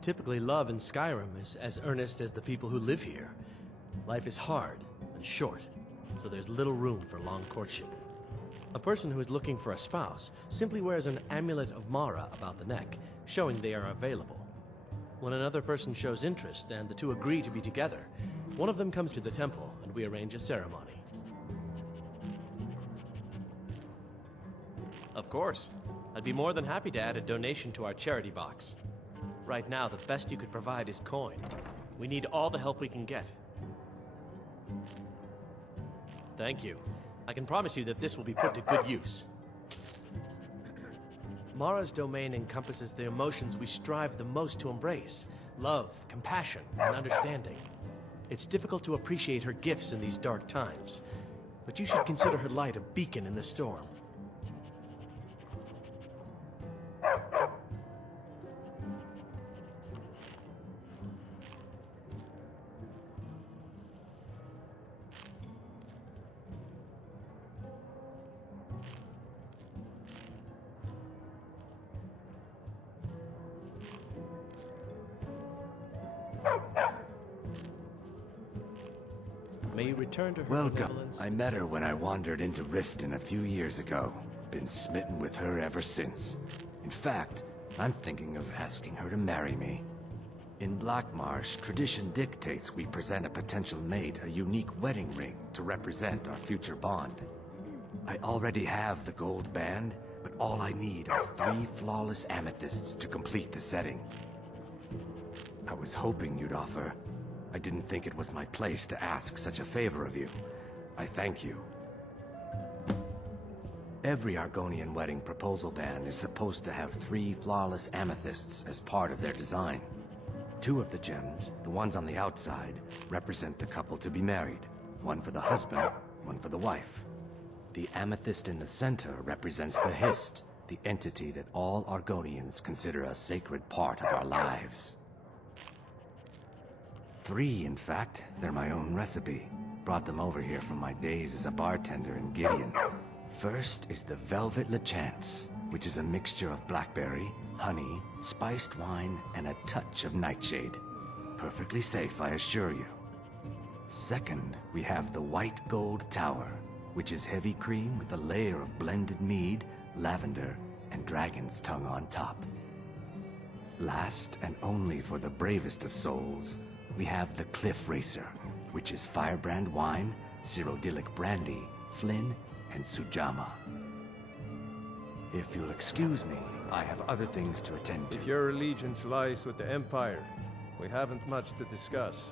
Typically, love in Skyrim is as earnest as the people who live here. Life is hard and short, so there's little room for long courtship. A person who is looking for a spouse simply wears an amulet of Mara about the neck, showing they are available. When another person shows interest and the two agree to be together, one of them comes to the temple and we arrange a ceremony. Of course. I'd be more than happy to add a donation to our charity box. Right now, the best you could provide is coin. We need all the help we can get. Thank you. I can promise you that this will be put to good use. Mara's domain encompasses the emotions we strive the most to embrace: love, compassion, and understanding. It's difficult to appreciate her gifts in these dark times. but you should consider her light a beacon in the storm. May you return to her Welcome. benevolence. I met her when I wandered into Riften a few years ago. Been smitten with her ever since. In fact, I'm thinking of asking her to marry me. In Blackmarsh, tradition dictates we present a potential mate a unique wedding ring to represent our future bond. I already have the gold band, but all I need are 3 flawless amethysts to complete the setting. I was hoping you'd offer. I didn't think it was my place to ask such a favor of you. I thank you. Every Argonian wedding proposal band is supposed to have 3 flawless amethysts as part of their design. 2 of the gems, the ones on the outside, represent the couple to be married. One for the husband, one for the wife. The amethyst in the center represents the Hist, the entity that all Argonians consider a sacred part of our lives. 3, in fact. They're my own recipe. Brought them over here from my days as a bartender in Gideon. First is the Velvet Lechance, which is a mixture of blackberry, honey, spiced wine, and a touch of nightshade. Perfectly safe, I assure you. Second, we have the White Gold Tower, which is heavy cream with a layer of blended mead, lavender, and dragon's tongue on top. Last, and only for the bravest of souls, we have the Cliff Racer, which is firebrand wine, Cyrodiilic brandy, Flynn, and Sujamma. If you'll excuse me, I have other things to attend to. If your allegiance lies with the Empire, we haven't much to discuss.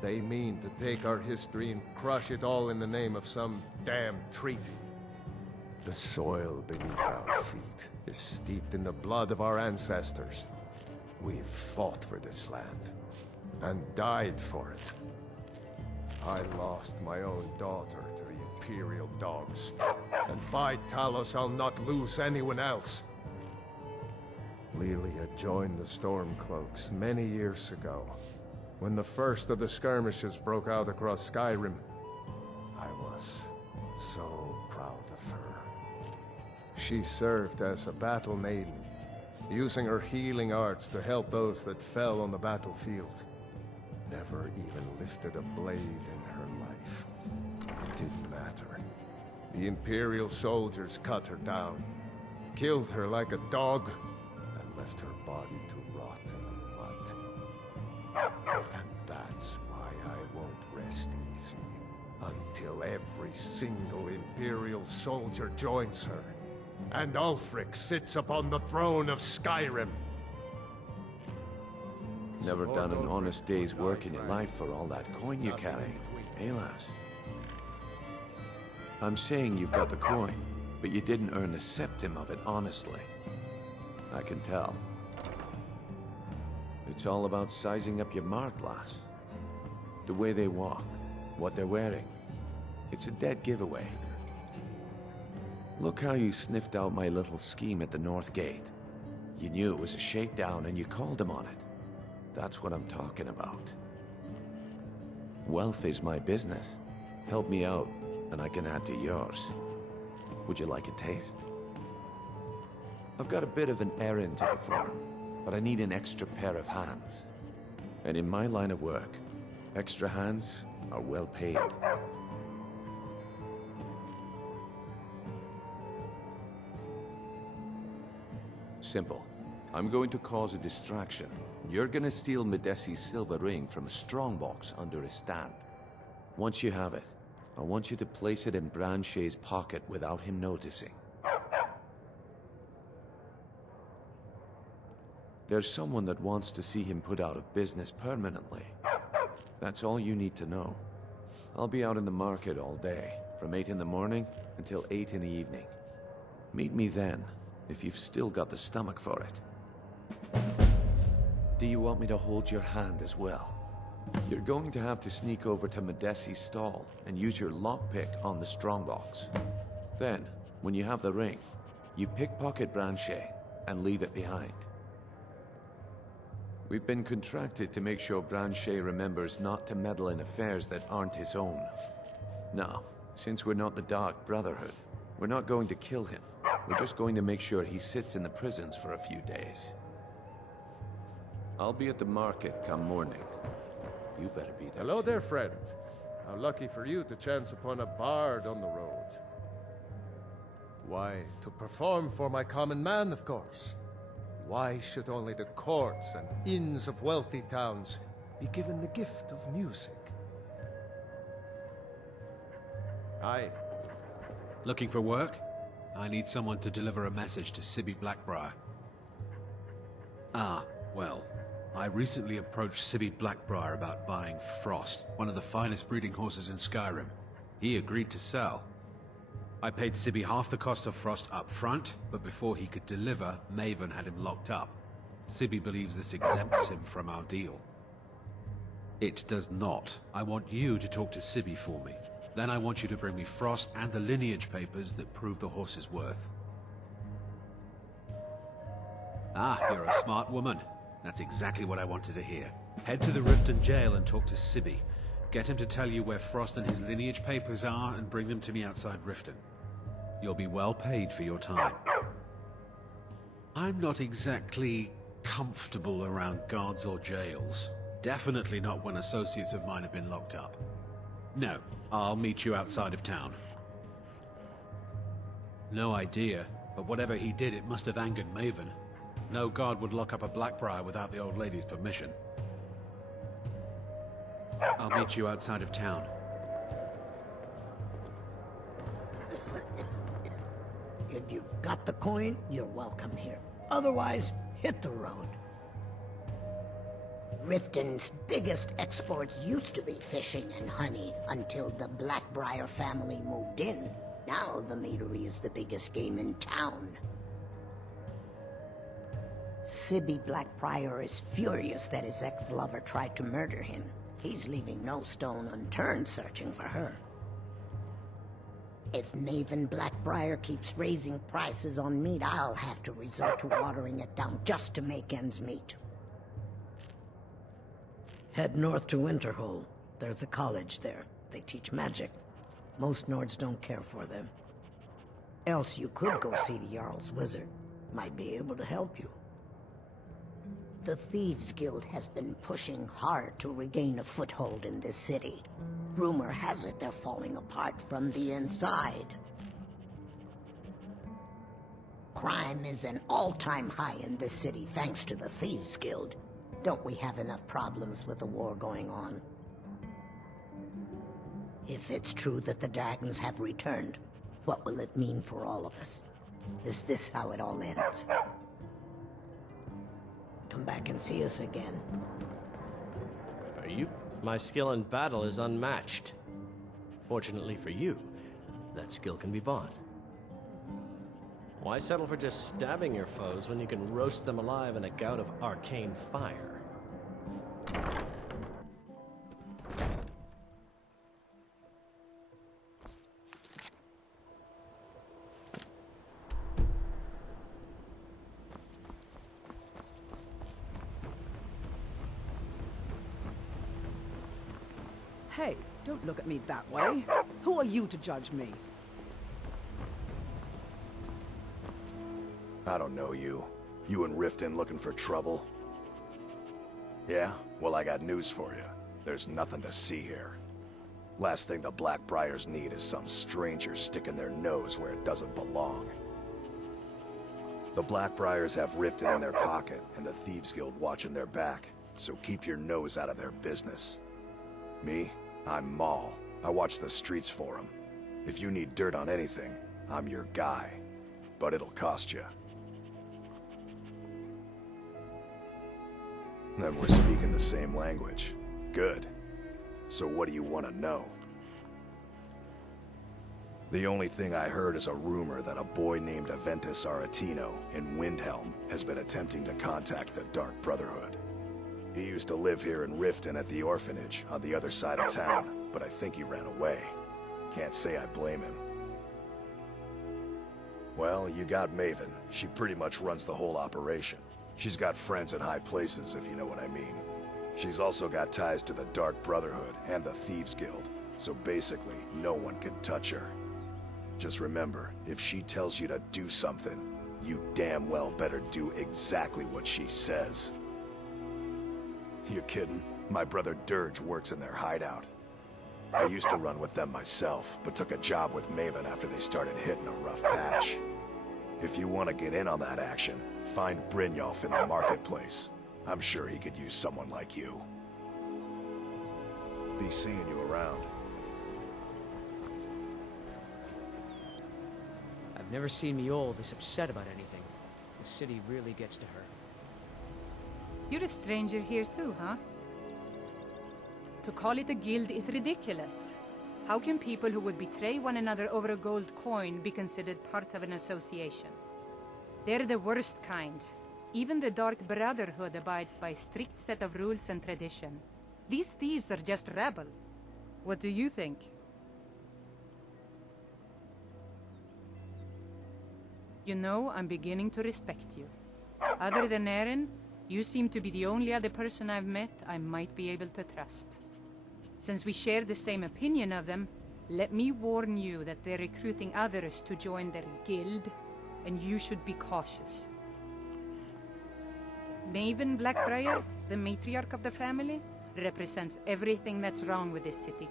They mean to take our history and crush it all in the name of some damn treaty. The soil beneath our feet is steeped in the blood of our ancestors. We've fought for this land, and died for it. I lost my own daughter to the Imperial dogs, and by Talos I'll not lose anyone else. Lilia joined the Stormcloaks many years ago, when the first of the skirmishes broke out across Skyrim. I was so proud of her. She served as a battle maiden, using her healing arts to help those that fell on the battlefield. Never even lifted a blade in her life. It didn't matter. The Imperial soldiers cut her down, killed her like a dog, and left her body to rot in the mud. And that's why I won't rest easy until every single Imperial soldier joins her, and Ulfric sits upon the throne of Skyrim. Never done an honest day's work in your life for all that coin you carry, eh, lass? I'm saying you've got the coin, but you didn't earn a septim of it honestly. I can tell. It's all about sizing up your mark, lass. The way they walk, what they're wearing. It's a dead giveaway. Look how you sniffed out my little scheme at the North Gate. You knew it was a shakedown and you called him on it. That's what I'm talking about. Wealth is my business. Help me out, and I can add to yours. Would you like a taste? I've got a bit of an errand to perform, but I need an extra pair of hands. And in my line of work, extra hands are well paid. Simple. I'm going to cause a distraction. You're gonna steal Medesi's silver ring from a strongbox under his stand. Once you have it, I want you to place it in Branche's pocket without him noticing. There's someone that wants to see him put out of business permanently. That's all you need to know. I'll be out in the market all day, from 8 in the morning until 8 in the evening. Meet me then, if you've still got the stomach for it. Do you want me to hold your hand as well? You're going to have to sneak over to Medesi's stall and use your lockpick on the strongbox. Then, when you have the ring, you pickpocket Branchet and leave it behind. We've been contracted to make sure Branchet remembers not to meddle in affairs that aren't his own. Now, since we're not the Dark Brotherhood, we're not going to kill him. We're just going to make sure he sits in the prisons for a few days. I'll be at the market come morning. You better be there. Hello there, friend. How lucky for you to chance upon a bard on the road. Why, to perform for my common man, of course. Why should only the courts and inns of wealthy towns be given the gift of music? Aye. Looking for work? I need someone to deliver a message to Sibby Blackbriar. Ah, well, I recently approached Sibby Blackbriar about buying Frost, one of the finest breeding horses in Skyrim. He agreed to sell. I paid Sibby half the cost of Frost up front, but before he could deliver, Maven had him locked up. Sibby believes this exempts him from our deal. It does not. I want you to talk to Sibby for me. Then I want you to bring me Frost and the lineage papers that prove the horse's worth. Ah, you're a smart woman. That's exactly what I wanted to hear. Head to the Riften jail and talk to Sibby. Get him to tell you where Frost and his lineage papers are and bring them to me outside Riften. You'll be well paid for your time. I'm not exactly comfortable around guards or jails. Definitely not when associates of mine have been locked up. No, I'll meet you outside of town. No idea, but whatever he did, it must have angered Maven. No guard would lock up a Blackbriar without the old lady's permission. I'll meet you outside of town. If you've got the coin, you're welcome here. Otherwise, hit the road. Riften's biggest exports used to be fishing and honey until the Blackbriar family moved in. Now the meadery is the biggest game in town. Sibby Blackbriar is furious that his ex-lover tried to murder him. He's leaving no stone unturned searching for her. If Maven Blackbriar keeps raising prices on meat, I'll have to resort to watering it down just to make ends meet. Head north to Winterhold. There's a college there. They teach magic. Most Nords don't care for them. Else you could go see the Jarl's wizard. Might be able to help you. The Thieves Guild has been pushing hard to regain a foothold in this city. Rumor has it they're falling apart from the inside. Crime is an all-time high in this city thanks to the Thieves Guild. Don't we have enough problems with the war going on? If it's true that the dragons have returned, what will it mean for all of us? Is this how it all ends? Come back and see us again. Are you? My skill in battle is unmatched. Fortunately for you, that skill can be bought. Why settle for just stabbing your foes when you can roast them alive in a gout of arcane fire? Hey, don't look at me that way. Who are you to judge me? I don't know you. You and Riften looking for trouble? Yeah? Well, I got news for you. There's nothing to see here. Last thing the Blackbriars need is some stranger sticking their nose where it doesn't belong. The Blackbriars have Riften in their pocket, and the Thieves Guild watching their back, so keep your nose out of their business. Me? I'm Maul. I watch the streets for them. If you need dirt on anything, I'm your guy. But it'll cost you. Then we're speaking the same language. Good. So what do you want to know? The only thing I heard is a rumor that a boy named Aventus Aretino in Windhelm has been attempting to contact the Dark Brotherhood. He used to live here in Riften at the orphanage, on the other side of town, but I think he ran away. Can't say I blame him. Well, you got Maven. She pretty much runs the whole operation. She's got friends in high places, if you know what I mean. She's also got ties to the Dark Brotherhood and the Thieves Guild, so basically, no one can touch her. Just remember, if she tells you to do something, you damn well better do exactly what she says. You kidding? My brother Dirge works in their hideout. I used to run with them myself, but took a job with Maven after they started hitting a rough patch. If you want to get in on that action, find Brynjolf in the marketplace. I'm sure he could use someone like you. Be seeing you around. I've never seen Miol this upset about anything. The city really gets to her. You're a stranger here too, huh? To call it a guild is ridiculous. How can people who would betray one another over a gold coin be considered part of an association? They're the worst kind. Even the Dark Brotherhood abides by a strict set of rules and tradition. These thieves are just rabble. What do you think? You know, I'm beginning to respect you. Other than Eren, you seem to be the only other person I've met I might be able to trust. Since we share the same opinion of them, let me warn you that they're recruiting others to join their guild, and you should be cautious. Maven Blackbriar, the matriarch of the family, represents everything that's wrong with this city.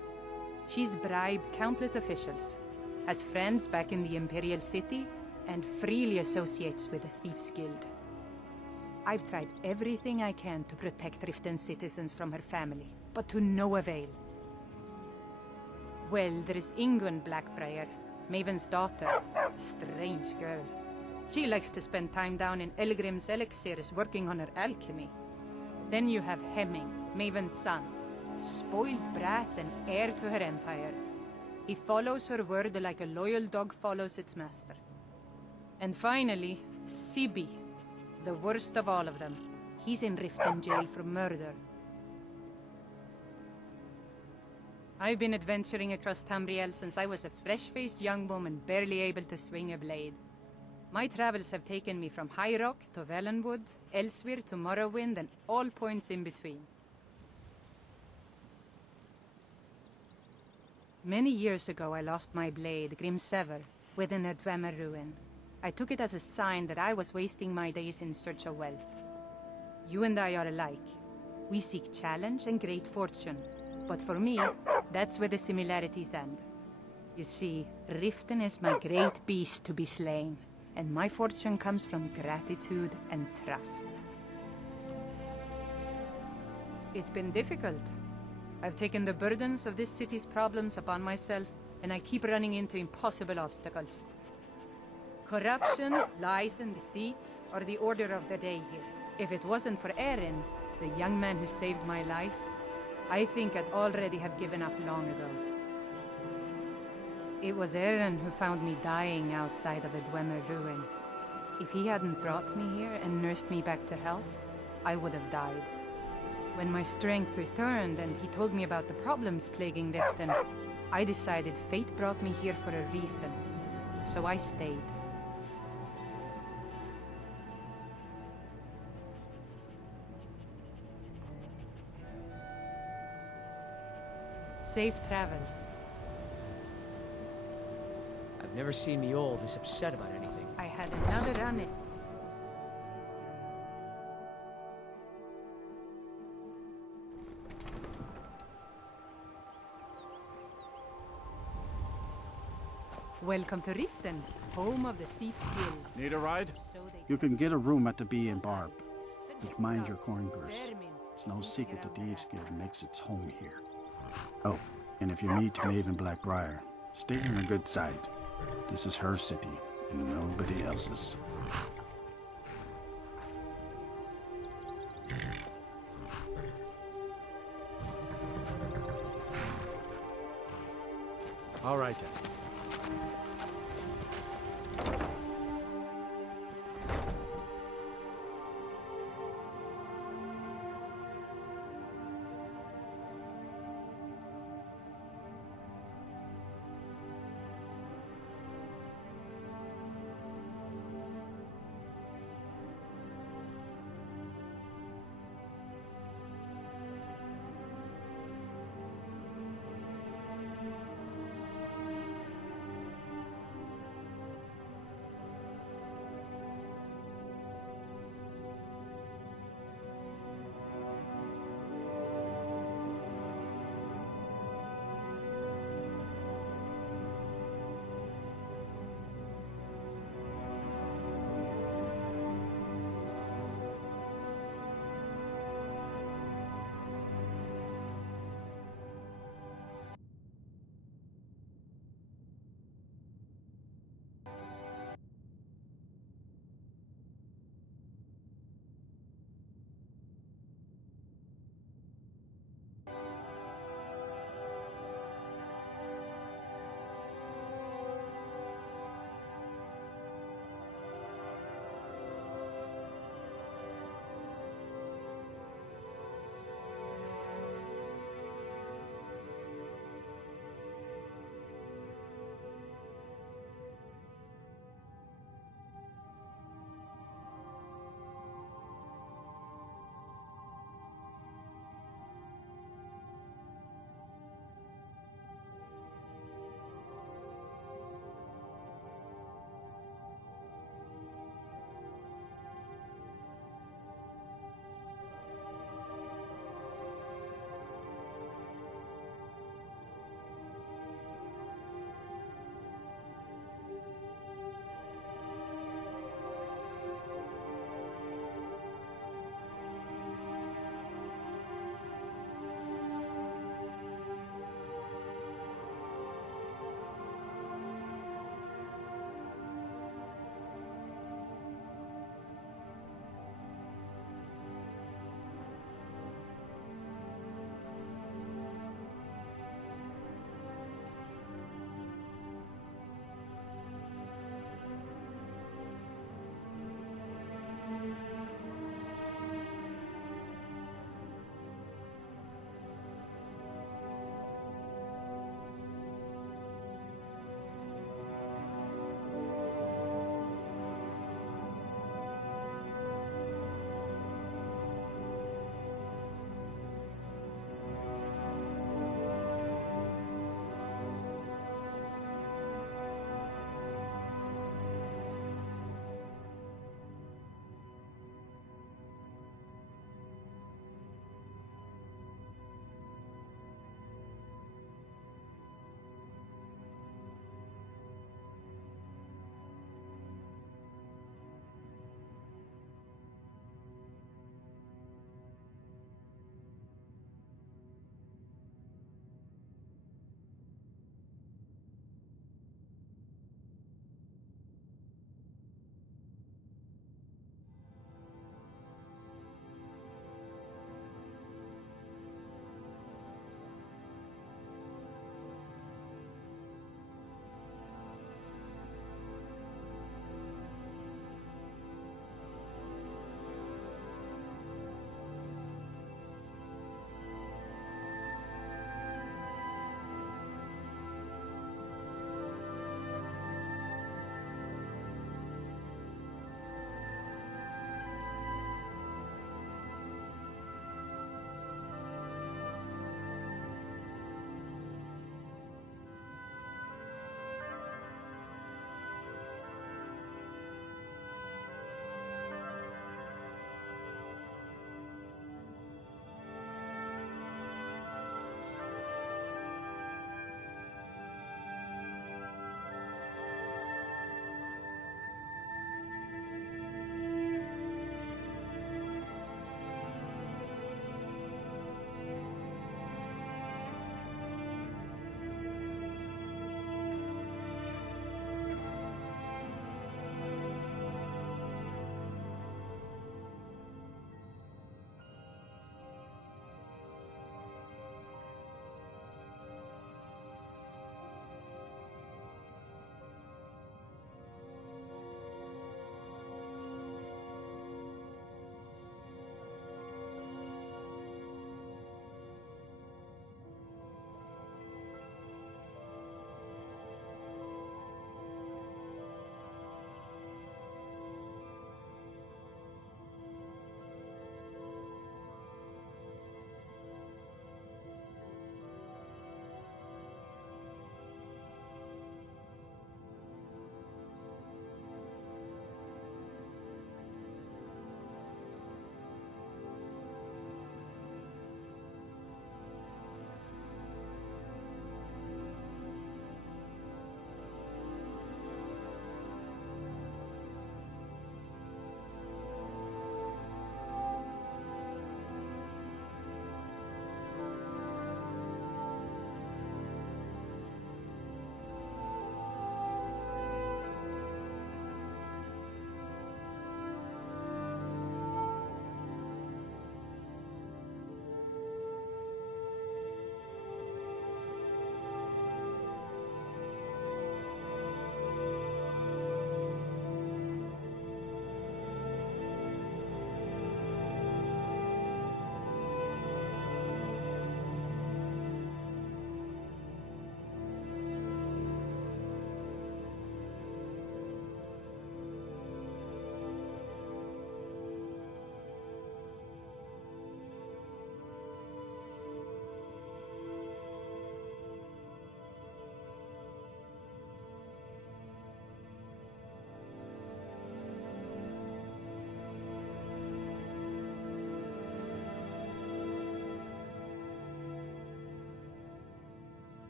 She's bribed countless officials, has friends back in the Imperial City, and freely associates with the Thieves Guild. I've tried everything I can to protect Riften's citizens from her family, but to no avail. Well, there is Ingun Blackbriar, Maven's daughter. Strange girl. She likes to spend time down in Elgrim's elixirs working on her alchemy. Then you have Hemming, Maven's son. Spoiled brat and heir to her empire. He follows her word like a loyal dog follows its master. And finally, Sibi, the worst of all of them. He's in Riften jail for murder. I've been adventuring across Tamriel since I was a fresh-faced young woman barely able to swing a blade. My travels have taken me from High Rock to Valenwood, Elsewhere to Morrowind, and all points in between. Many years ago I lost my blade, Grimsever, within a Dwemer ruin. I took it as a sign that I was wasting my days in search of wealth. You and I are alike. We seek challenge and great fortune. But for me, that's where the similarities end. You see, Riften is my great beast to be slain, and my fortune comes from gratitude and trust. It's been difficult. I've taken the burdens of this city's problems upon myself, and I keep running into impossible obstacles. Corruption, lies and deceit are the order of the day here. If it wasn't for Eren, the young man who saved my life, I think I'd already have given up long ago. It was Eren who found me dying outside of a Dwemer ruin. If he hadn't brought me here and nursed me back to health, I would have died. When my strength returned and he told me about the problems plaguing Riften, I decided fate brought me here for a reason, so I stayed. Safe travels. I've never seen Miol this upset about anything. I had another run in. Welcome to Riften, home of the Thieves Guild. Need a ride? You can get a room at the Bee and Barb. But mind your coin purse. It's no secret the Thieves Guild makes its home here. Oh, and if you meet Maven Blackbriar, stay on her good side. This is her city, and nobody else's. All right, then.